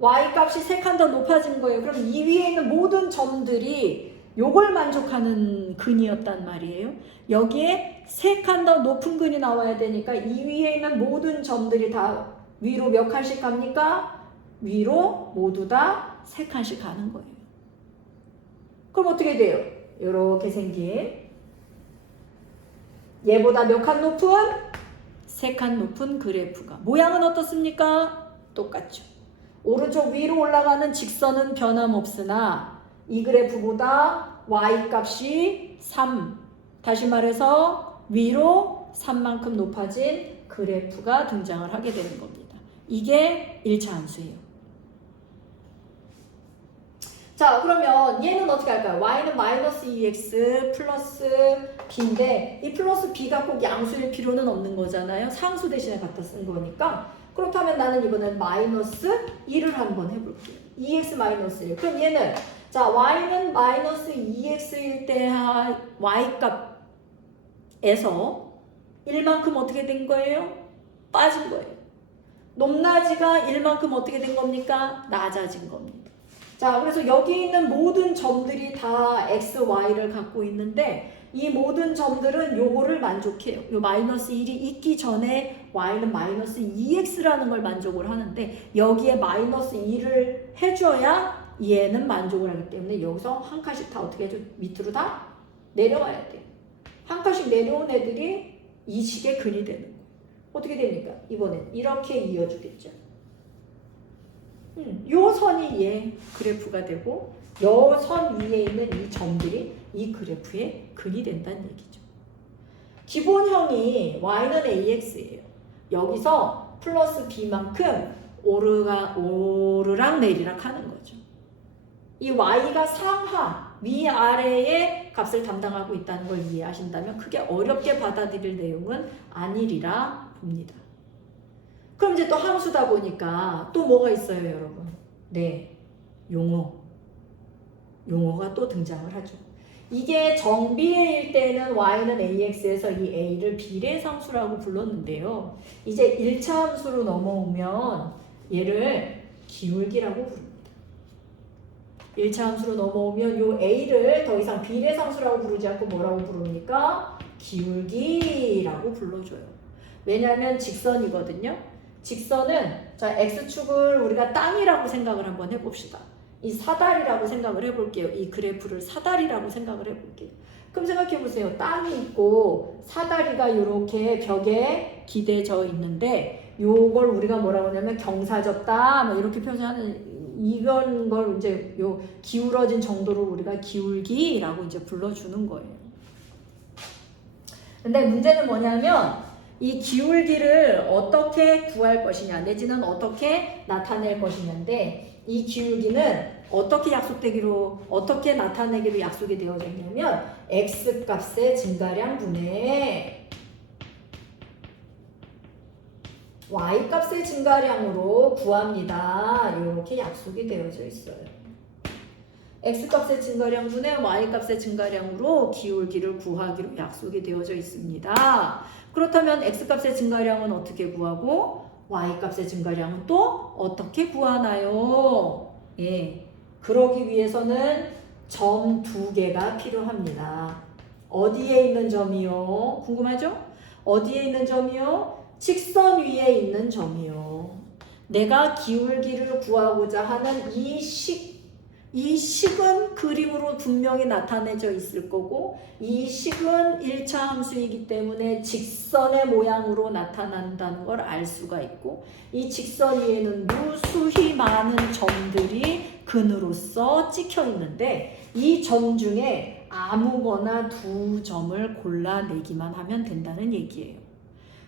y값이 3칸 더 높아진 거예요. 그럼 이 위에 있는 모든 점들이 요걸 만족하는 근이었단 말이에요. 여기에 3칸 더 높은 근이 나와야 되니까 이 위에 있는 모든 점들이 다 위로 몇 칸씩 갑니까? 위로 모두 다 3칸씩 가는 거예요. 그럼 어떻게 돼요? 이렇게 생긴 얘보다 몇 칸 높은? 3칸 높은 그래프가 모양은 어떻습니까? 똑같죠. 오른쪽 위로 올라가는 직선은 변함없으나 이 그래프보다 y값이 3 다시 말해서 위로 3만큼 높아진 그래프가 등장을 하게 되는 겁니다. 이게 1차 함수예요. 자 그러면 얘는 어떻게 할까요? y는 마이너스 2x 플러스 b인데 이 플러스 b가 꼭 양수일 필요는 없는 거잖아요. 상수 대신에 갖다 쓴 거니까 그렇다면 나는 이번엔 마이너스 1을 한번 해볼게요. 2x 마이너스 1. 그럼 얘는 자 y는 마이너스 2x일 때 y값에서 1만큼 어떻게 된 거예요? 빠진 거예요. 높낮이가 1만큼 어떻게 된 겁니까? 낮아진 겁니다. 자, 그래서 여기 있는 모든 점들이 다 x, y를 갖고 있는데 이 모든 점들은 요거를 만족해요. 요 마이너스 1이 있기 전에 y는 마이너스 2x라는 걸 만족을 하는데 여기에 마이너스 2를 해줘야 얘는 만족을 하기 때문에 여기서 한 칸씩 다 어떻게 해줘? 밑으로 다 내려와야 돼요. 한 칸씩 내려온 애들이 이 식의 근이 되는 거예요. 어떻게 됩니까? 이번엔 이렇게 이어주겠죠. 요 선이 얘 그래프가 되고 요 선 위에 있는 이 점들이 이 그래프의 근이 된다는 얘기죠. 기본형이 y는 ax예요. 여기서 플러스 b만큼 오르락 내리락 하는 거죠. 이 y가 상하, 위아래의 값을 담당하고 있다는 걸 이해하신다면 크게 어렵게 받아들일 내용은 아니리라 봅니다. 그럼 이제 또 함수다 보니까 또 뭐가 있어요, 여러분? 네, 용어가 또 등장을 하죠. 이게 정비례일 때는 y는 ax에서 이 a를 비례상수라고 불렀는데요. 이제 1차 함수로 넘어오면 얘를 기울기라고 부릅니다. 1차 함수로 넘어오면 요 a를 더 이상 비례상수라고 부르지 않고 뭐라고 부릅니까? 기울기라고 불러줘요. 왜냐하면 직선이거든요. 직선은 자 x축을 우리가 땅이라고 생각을 한번 해봅시다. 이 사다리라고 생각을 해볼게요. 이 그래프를 사다리라고 생각을 해볼게요. 그럼 생각해보세요. 땅이 있고 사다리가 이렇게 벽에 기대져 있는데 요걸 우리가 뭐라고 하냐면 경사적 땅 뭐 이렇게 표현하는 이런 걸 이제 요 기울어진 정도를 우리가 기울기라고 이제 불러주는 거예요. 근데 문제는 뭐냐면 이 기울기를 어떻게 구할 것이냐 내지는 어떻게 나타낼 것이냐인데 이 기울기는 어떻게 나타내기로 약속이 되어졌냐면 x 값의 증가량 분의 y 값의 증가량으로 구합니다. 이렇게 약속이 되어져 있어요. x 값의 증가량 분의 y 값의 증가량으로 기울기를 구하기로 약속이 되어져 있습니다. 그렇다면 x 값의 증가량은 어떻게 구하고 y 값의 증가량은 또 어떻게 구하나요? 예, 그러기 위해서는 점 2개가 필요합니다. 어디에 있는 점이요? 궁금하죠? 어디에 있는 점이요? 직선 위에 있는 점이요. 내가 기울기를 구하고자 하는 이 식은 그림으로 분명히 나타내져 있을 거고 이 식은 1차 함수이기 때문에 직선의 모양으로 나타난다는 걸 알 수가 있고 이 직선 위에는 무수히 많은 점들이 근으로서 찍혀 있는데 이 점 중에 아무거나 두 점을 골라내기만 하면 된다는 얘기예요.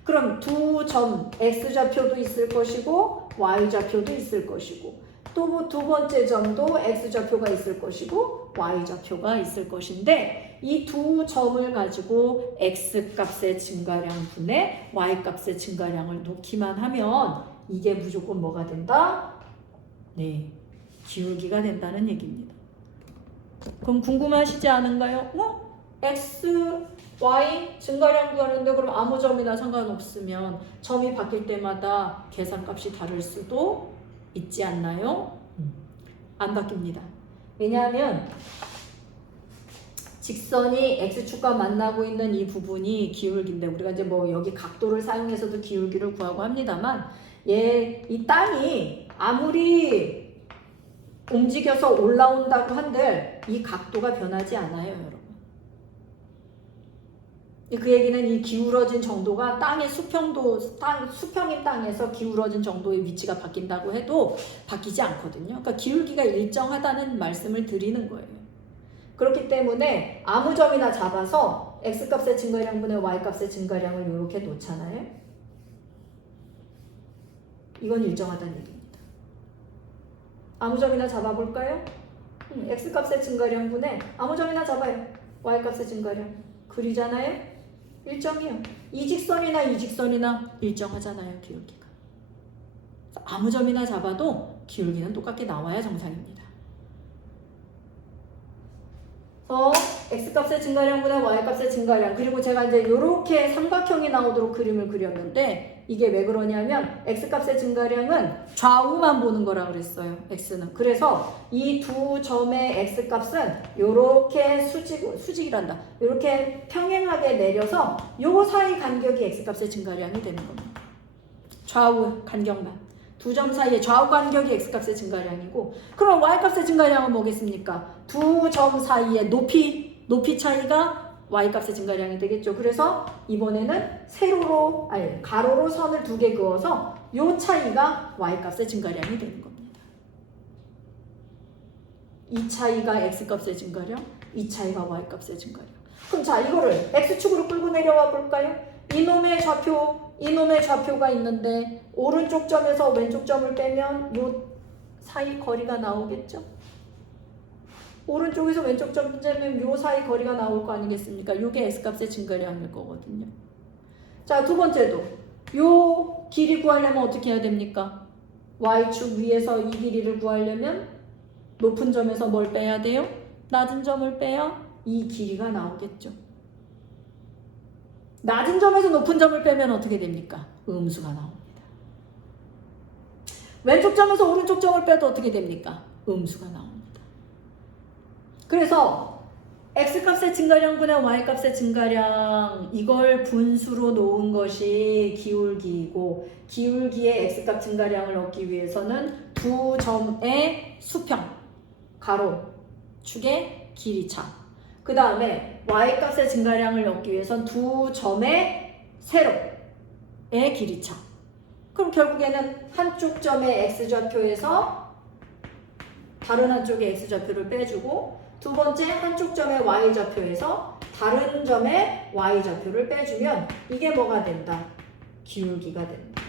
그럼 두 점 x좌표도 있을 것이고 y좌표도 있을 것이고 또 두 번째 점도 x좌표가 있을 것이고 y좌표가 있을 것인데 이 두 점을 가지고 x값의 증가량 분의 y값의 증가량을 놓기만 하면 이게 무조건 뭐가 된다? 네, 기울기가 된다는 얘기입니다. 그럼 궁금하시지 않은가요? x, y 증가량 구하는데 그럼 아무 점이나 상관없으면 점이 바뀔 때마다 계산값이 다를 수도 있지 않나요? 안 바뀝니다. 왜냐하면 직선이 x축과 만나고 있는 이 부분이 기울기인데 우리가 이제 뭐 여기 각도를 사용해서도 기울기를 구하고 합니다만 이 땅이 아무리 움직여서 올라온다고 한들 이 각도가 변하지 않아요, 여러분. 그 얘기는 이 기울어진 정도가 땅의 수평인 땅에서 기울어진 정도의 위치가 바뀐다고 해도 바뀌지 않거든요. 그러니까 기울기가 일정하다는 말씀을 드리는 거예요. 그렇기 때문에 아무 점이나 잡아서 x값의 증가량 분의 y값의 증가량을 이렇게 놓잖아요. 이건 일정하다는 얘기입니다. 아무 점이나 잡아볼까요? x값의 증가량 분의 아무 점이나 잡아요. y값의 증가량. 그리잖아요. 일정이요. 이 직선이나 일정하잖아요. 기울기가. 아무 점이나 잡아도 기울기는 똑같게 나와야 정상입니다. 그래서 x값의 증가량 분의 y값의 증가량 그리고 제가 이제 이렇게 삼각형이 나오도록 그림을 그렸는데 이게 왜 그러냐면 x값의 증가량은 좌우만 보는 거라 그랬어요. x는. 그래서 이 두 점의 x값은 요렇게 수직이란다. 요렇게 평행하게 내려서 요 사이 간격이 x값의 증가량이 되는 겁니다. 좌우 간격만. 두 점 사이의 좌우 간격이 x값의 증가량이고, 그럼 y값의 증가량은 뭐겠습니까? 두 점 사이의 높이 차이가 y값의 증가량이 되겠죠. 그래서 이번에는 가로로 선을 두 개 그어서 요 차이가 y값의 증가량이 되는 겁니다. 이 차이가 x값의 증가량, 이 차이가 y값의 증가량. 그럼 자, 이거를 x축으로 끌고 내려와 볼까요? 이놈의 좌표가 있는데 오른쪽 점에서 왼쪽 점을 빼면 요 사이 거리가 나오겠죠? 오른쪽에서 왼쪽 점 빼면 요 사이 거리가 나올 거 아니겠습니까? 요게 x값의 증가량일 거거든요. 자, 두 번째도 요 길이 구하려면 어떻게 해야 됩니까? y축 위에서 이 길이를 구하려면 높은 점에서 뭘 빼야 돼요? 낮은 점을 빼야 이 길이가 나오겠죠. 낮은 점에서 높은 점을 빼면 어떻게 됩니까? 음수가 나옵니다. 왼쪽 점에서 오른쪽 점을 빼도 어떻게 됩니까? 음수가 나옵니다. 그래서 x값의 증가량분의 y값의 증가량, 이걸 분수로 놓은 것이 기울기이고, 기울기의 x값 증가량을 얻기 위해서는 두 점의 수평, 가로, 축의 길이차, 그 다음에 y값의 증가량을 얻기 위해서는 두 점의 세로의 길이차. 그럼 결국에는 한쪽 점의 x좌표에서 다른 한쪽의 x좌표를 빼주고, 두 번째 한쪽 점의 y좌표에서 다른 점의 y좌표를 빼주면 이게 뭐가 된다? 기울기가 된다.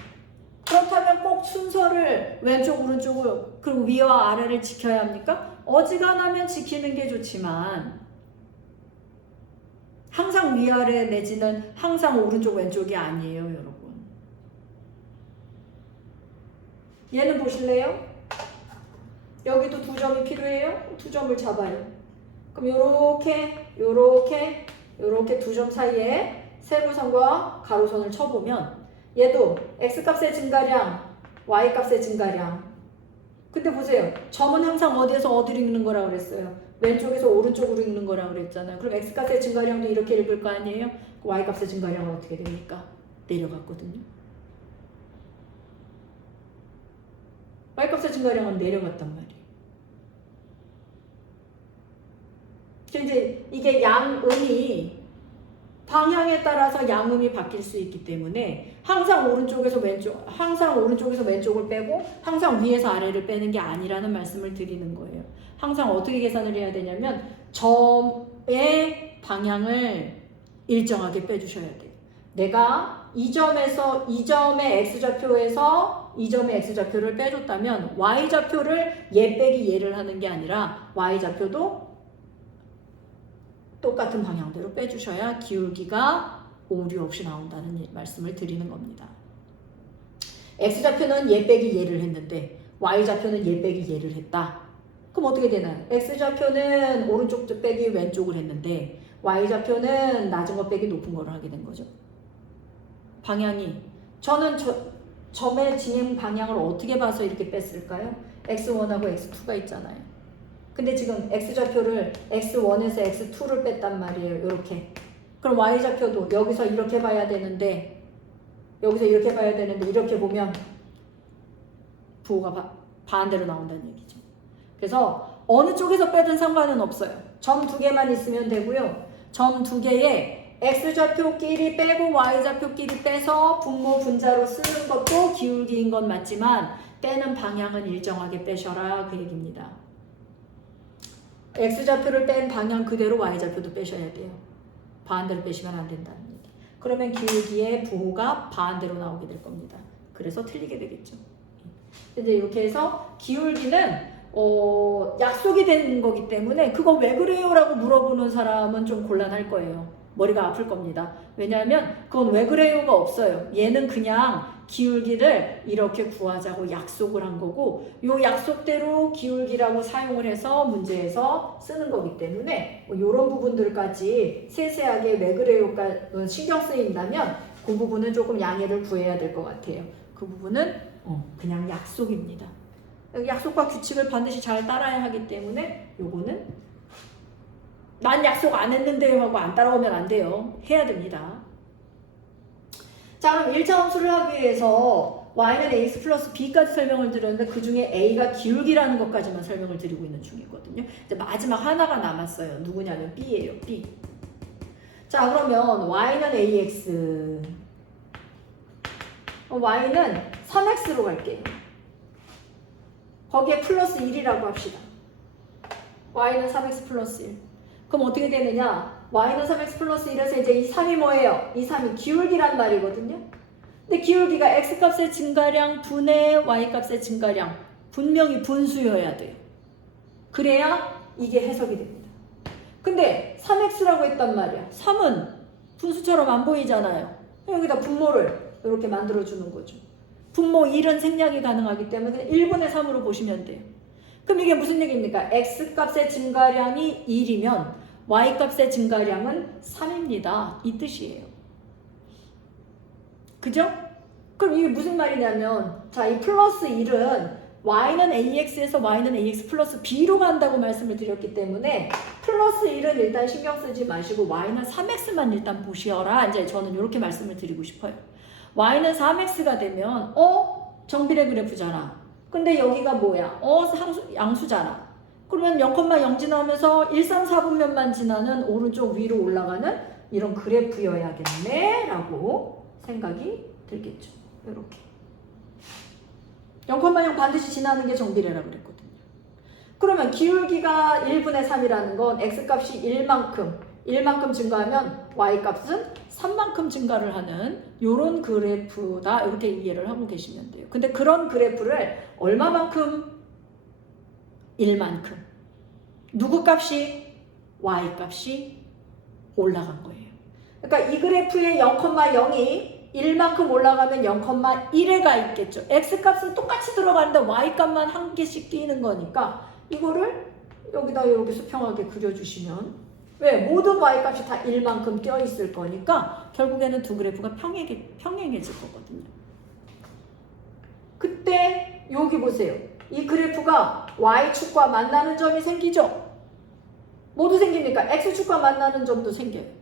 그렇다면 꼭 순서를 왼쪽 오른쪽으로 그리고 위와 아래를 지켜야 합니까? 어지간하면 지키는 게 좋지만 항상 위아래 내지는 항상 오른쪽 왼쪽이 아니에요, 여러분. 얘는 보실래요? 여기도 두 점이 필요해요? 두 점을 잡아요. 그럼 요렇게 두 점 사이에 세로선과 가로선을 쳐보면 얘도 x값의 증가량, y값의 증가량. 근데 보세요. 점은 항상 어디에서 어디로 읽는 거라고 그랬어요? 왼쪽에서 오른쪽으로 읽는 거라고 그랬잖아요. 그럼 x값의 증가량도 이렇게 읽을 거 아니에요? y값의 증가량은 어떻게 됩니까? 내려갔거든요. y값의 증가량은 내려갔단 말이에요. 이제 이게 양음이 방향에 따라서 양음이 바뀔 수 있기 때문에 항상 오른쪽에서 왼쪽을 빼고 항상 위에서 아래를 빼는 게 아니라는 말씀을 드리는 거예요. 항상 어떻게 계산을 해야 되냐면 점의 방향을 일정하게 빼주셔야 돼요. 내가 이 점의 x좌표를 빼줬다면 y좌표를 얘 빼기 얘를 하는 게 아니라 y좌표도 똑같은 방향대로 빼주셔야 기울기가 오류 없이 나온다는 말씀을 드리는 겁니다. x좌표는 얘 빼기 얘를 했는데 y좌표는 얘 빼기 얘를 했다. 그럼 어떻게 되나요? x좌표는 오른쪽 빼기 왼쪽을 했는데 y좌표는 낮은 거 빼기 높은 거를 하게 된 거죠. 방향이 저는 점의 진행 방향을 어떻게 봐서 이렇게 뺐을까요? x1하고 x2가 있잖아요. 근데 지금 x좌표를 x1에서 x2를 뺐단 말이에요. 이렇게. 그럼 y좌표도 여기서 이렇게 봐야 되는데 이렇게 보면 부호가 반대로 나온다는 얘기죠. 그래서 어느 쪽에서 빼든 상관은 없어요. 점 두 개만 있으면 되고요. 점 두 개에 x좌표끼리 빼고 y좌표끼리 빼서 분모 분자로 쓰는 것도 기울기인 건 맞지만 빼는 방향은 일정하게 빼셔라 그 얘기입니다. x좌표를 뺀 방향 그대로 y좌표도 빼셔야 돼요. 반대로 빼시면 안 된다는 얘기. 그러면 기울기의 부호가 반대로 나오게 될 겁니다. 그래서 틀리게 되겠죠. 이제 이렇게 해서 기울기는 약속이 된 거기 때문에 그거 왜 그래요? 라고 물어보는 사람은 좀 곤란할 거예요. 머리가 아플 겁니다. 왜냐하면 그건 왜 그래요가 없어요. 얘는 그냥 기울기를 이렇게 구하자고 약속을 한 거고 요 약속대로 기울기라고 사용을 해서 문제에서 쓰는 거기 때문에 이런 부분들까지 세세하게 왜 그래요가 신경 쓰인다면 그 부분은 조금 양해를 구해야 될 것 같아요. 그 부분은 그냥 약속입니다. 약속과 규칙을 반드시 잘 따라야 하기 때문에 요거는 난 약속 안 했는데요 하고 안 따라오면 안 돼요. 해야 됩니다. 자, 그럼 1차 함수를 하기 위해서 y는 ax 플러스 b까지 설명을 드렸는데 그 중에 a가 기울기라는 것까지만 설명을 드리고 있는 중이거든요. 이제 마지막 하나가 남았어요. 누구냐면 b예요. b. 자, 그러면 y는 ax, y는 3x로 갈게요. 거기에 플러스 1이라고 합시다. y는 3x 플러스 1. 그럼 어떻게 되느냐? y는 3x 플러스 1에서 이제 이 3이 뭐예요? 이 3이 기울기란 말이거든요. 근데 기울기가 x값의 증가량 분의 y값의 증가량, 분명히 분수여야 돼요. 그래야 이게 해석이 됩니다. 근데 3x라고 했단 말이야. 3은 분수처럼 안 보이잖아요. 여기다 분모를 이렇게 만들어주는 거죠. 분모 1은 생략이 가능하기 때문에 1분의 3으로 보시면 돼요. 그럼 이게 무슨 얘기입니까? x값의 증가량이 1이면 y값의 증가량은 3입니다. 이 뜻이에요. 그죠? 그럼 이게 무슨 말이냐면, 자, 이 플러스 1은 y는 ax에서 y는 ax 플러스 b로 간다고 말씀을 드렸기 때문에 플러스 1은 일단 신경 쓰지 마시고 y는 3x만 일단 보시어라. 이제 저는 이렇게 말씀을 드리고 싶어요. y는 3x가 되면 정비례 그래프잖아. 근데 여기가 뭐야? 양수잖아. 그러면 0,0 지나면서 1, 3, 4분면만 지나는 오른쪽 위로 올라가는 이런 그래프여야겠네 라고 생각이 들겠죠. 이렇게 0,0 반드시 지나는 게 정비례라고 그랬거든요. 그러면 기울기가 1분의 3이라는 건 x값이 1만큼 증가하면 y값은 3만큼 증가를 하는 이런 그래프다. 이렇게 이해를 하고 계시면 돼요. 근데 그런 그래프를 얼마만큼? 1만큼. 누구 값이? y값이 올라간 거예요. 그러니까 이 그래프의 0,0이 1만큼 올라가면 0,1에 가 있겠죠. x값은 똑같이 들어가는데 y값만 한 개씩 끼는 거니까 이거를 여기다 이렇게 수평하게 그려주시면 왜? 모든 y값이 다 1만큼 껴있을 거니까 결국에는 두 그래프가 평행해질 거거든요. 그때 여기 보세요. 이 그래프가 y축과 만나는 점이 생기죠? 모두 생깁니까? x축과 만나는 점도 생겨요.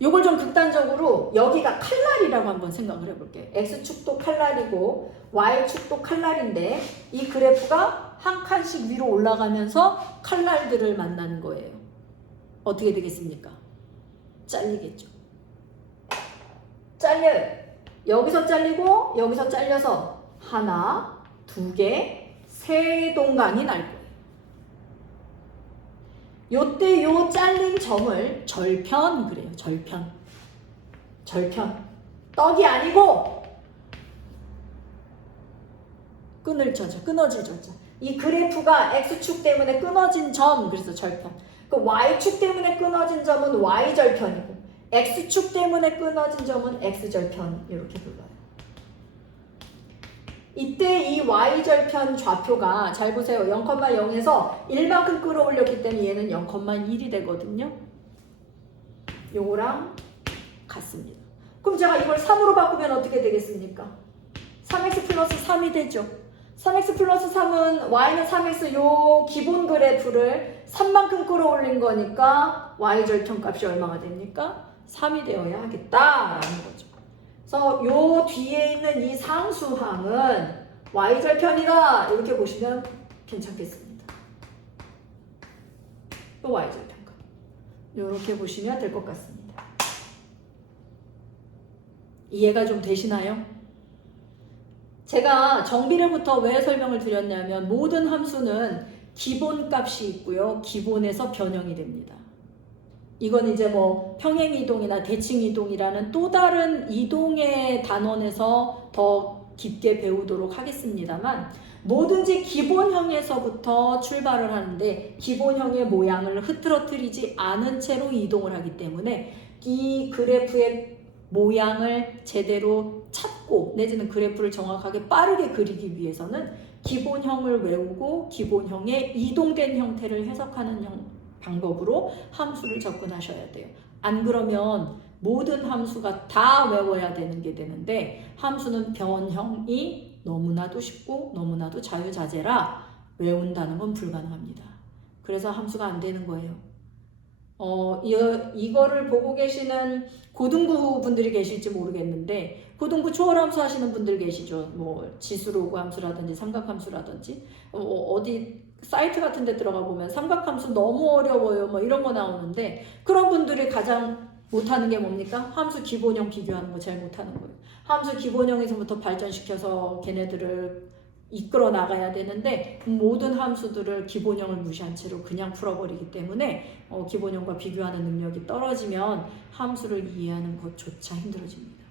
요걸 좀 극단적으로 여기가 칼날이라고 한번 생각을 해볼게요. x축도 칼날이고 y축도 칼날인데 이 그래프가 한 칸씩 위로 올라가면서 칼날들을 만나는 거예요. 어떻게 되겠습니까? 잘리겠죠. 잘려요. 여기서 잘리고 여기서 잘려서 하나, 두 개, 세 동강이 날 거예요. 요때 요 잘린 점을 절편 그래요. 절편. 떡이 아니고 끈을 쳐죠. 끊어질 절자. 이 그래프가 x축 때문에 끊어진 점, 그래서 절편. 그 y축 때문에 끊어진 점은 y절편이고 x축 때문에 끊어진 점은 x절편 이렇게 불러요. 이때 이 y절편 좌표가 잘 보세요. 0,0에서 1만큼 끌어올렸기 때문에 얘는 0,1이 되거든요. 요거랑 같습니다. 그럼 제가 이걸 3으로 바꾸면 어떻게 되겠습니까? 3x 플러스 3이 되죠. 3x 플러스 3은 y는 3x 요 기본 그래프를 3만큼 끌어올린 거니까 y절편 값이 얼마가 됩니까? 3이 되어야 하겠다라는 거죠. 그래서 요 뒤에 있는 이 상수항은 y절편이다 이렇게 보시면 괜찮겠습니다. 또 y절편값 이렇게 보시면 될 것 같습니다. 이해가 좀 되시나요? 제가 정비례부터 왜 설명을 드렸냐면 모든 함수는 기본값이 있고요. 기본에서 변형이 됩니다. 이건 이제 뭐 평행이동이나 대칭이동이라는 또 다른 이동의 단원에서 더 깊게 배우도록 하겠습니다만 뭐든지 기본형에서부터 출발을 하는데 기본형의 모양을 흐트러뜨리지 않은 채로 이동을 하기 때문에 이 그래프의 모양을 제대로 찾고 내지는 그래프를 정확하게 빠르게 그리기 위해서는 기본형을 외우고 기본형의 이동된 형태를 해석하는 방법으로 함수를 접근하셔야 돼요. 안 그러면 모든 함수가 다 외워야 되는 게 되는데 함수는 변형이 너무나도 쉽고 너무나도 자유자재라 외운다는 건 불가능합니다. 그래서 함수가 안 되는 거예요. 이거를 보고 계시는 고등부 분들이 계실지 모르겠는데 고등부 초월함수 하시는 분들 계시죠. 뭐 지수로그 함수라든지 삼각함수라든지 어디 사이트 같은 데 들어가 보면 삼각함수 너무 어려워요 뭐 이런 거 나오는데 그런 분들이 가장 못하는 게 뭡니까? 함수 기본형 비교하는 거 제일 못하는 거예요. 함수 기본형에서부터 발전시켜서 걔네들을 이끌어 나가야 되는데 모든 함수들을 기본형을 무시한 채로 그냥 풀어버리기 때문에 기본형과 비교하는 능력이 떨어지면 함수를 이해하는 것조차 힘들어집니다.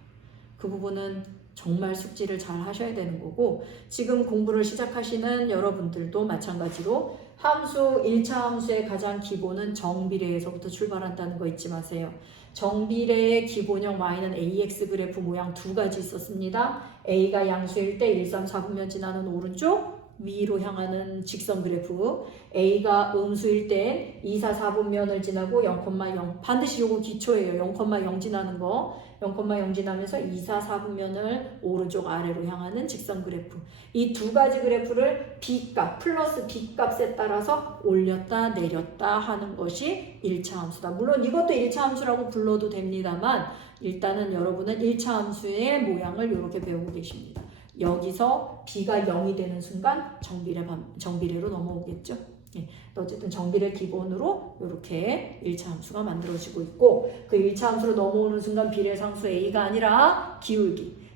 그 부분은 정말 숙지를 잘 하셔야 되는 거고 지금 공부를 시작하시는 여러분들도 마찬가지로 함수 1차 함수의 가장 기본은 정비례에서부터 출발한다는 거 잊지 마세요. 정비례의 기본형 y는 ax 그래프 모양 두 가지 있었습니다. a가 양수일 때 1, 3, 4분면 지나는 오른쪽 위로 향하는 직선 그래프, a가 음수일 때 2, 4, 4분면을 지나고 0,0 반드시 요거 기초예요. 0,0 지나는 거 0,0 지나면서 2, 4, 4분면을 오른쪽 아래로 향하는 직선 그래프. 이 두 가지 그래프를 b값 플러스 b값에 따라서 올렸다 내렸다 하는 것이 1차 함수다. 물론 이것도 1차 함수라고 불러도 됩니다만 일단은 여러분은 1차 함수의 모양을 이렇게 배우고 계십니다. 여기서 b가 0이 되는 순간 정비례로 넘어오겠죠. 예, 어쨌든 정비례 기본으로 이렇게 1차 함수가 만들어지고 있고 그 1차 함수로 넘어오는 순간 비례상수 a가 아니라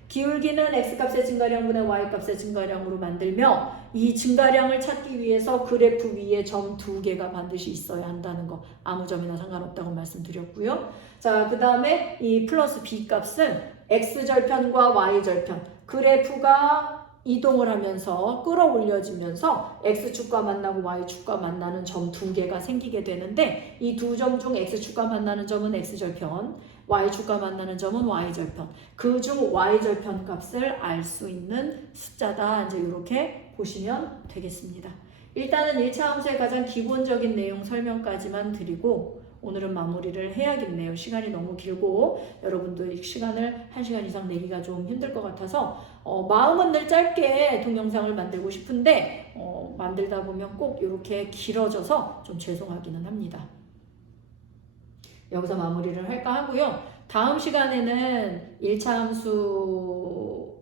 기울기는 x값의 증가량분의 y값의 증가량으로 만들며 이 증가량을 찾기 위해서 그래프 위에 점 두 개가 반드시 있어야 한다는 거 아무 점이나 상관없다고 말씀드렸고요. 자, 그 다음에 이 플러스 b값은 x절편과 y절편 그래프가 이동을 하면서 끌어올려지면서 x축과 만나고 y축과 만나는 점 두 개가 생기게 되는데 이 두 점 중 x축과 만나는 점은 x절편, y축과 만나는 점은 y절편. 그중 y절편 값을 알 수 있는 숫자다. 이제 이렇게 보시면 되겠습니다. 일단은 1차 함수의 가장 기본적인 내용 설명까지만 드리고 오늘은 마무리를 해야겠네요. 시간이 너무 길고 여러분도 시간을 1시간 이상 내기가 좀 힘들 것 같아서 마음은 늘 짧게 동영상을 만들고 싶은데 만들다 보면 꼭 이렇게 길어져서 좀 죄송하기는 합니다. 여기서 마무리를 할까 하고요. 다음 시간에는 1차 함수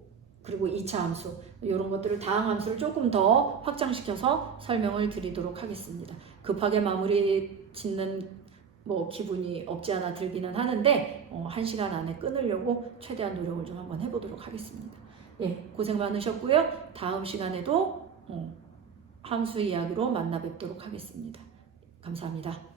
그리고 2차 함수 이런 것들을 다항 함수를 조금 더 확장시켜서 설명을 드리도록 하겠습니다. 급하게 마무리 짓는 기분이 없지 않아 들기는 하는데 1시간 안에 끊으려고 최대한 노력을 좀 한번 해보도록 하겠습니다. 예, 고생 많으셨고요. 다음 시간에도 함수 이야기로 만나 뵙도록 하겠습니다. 감사합니다.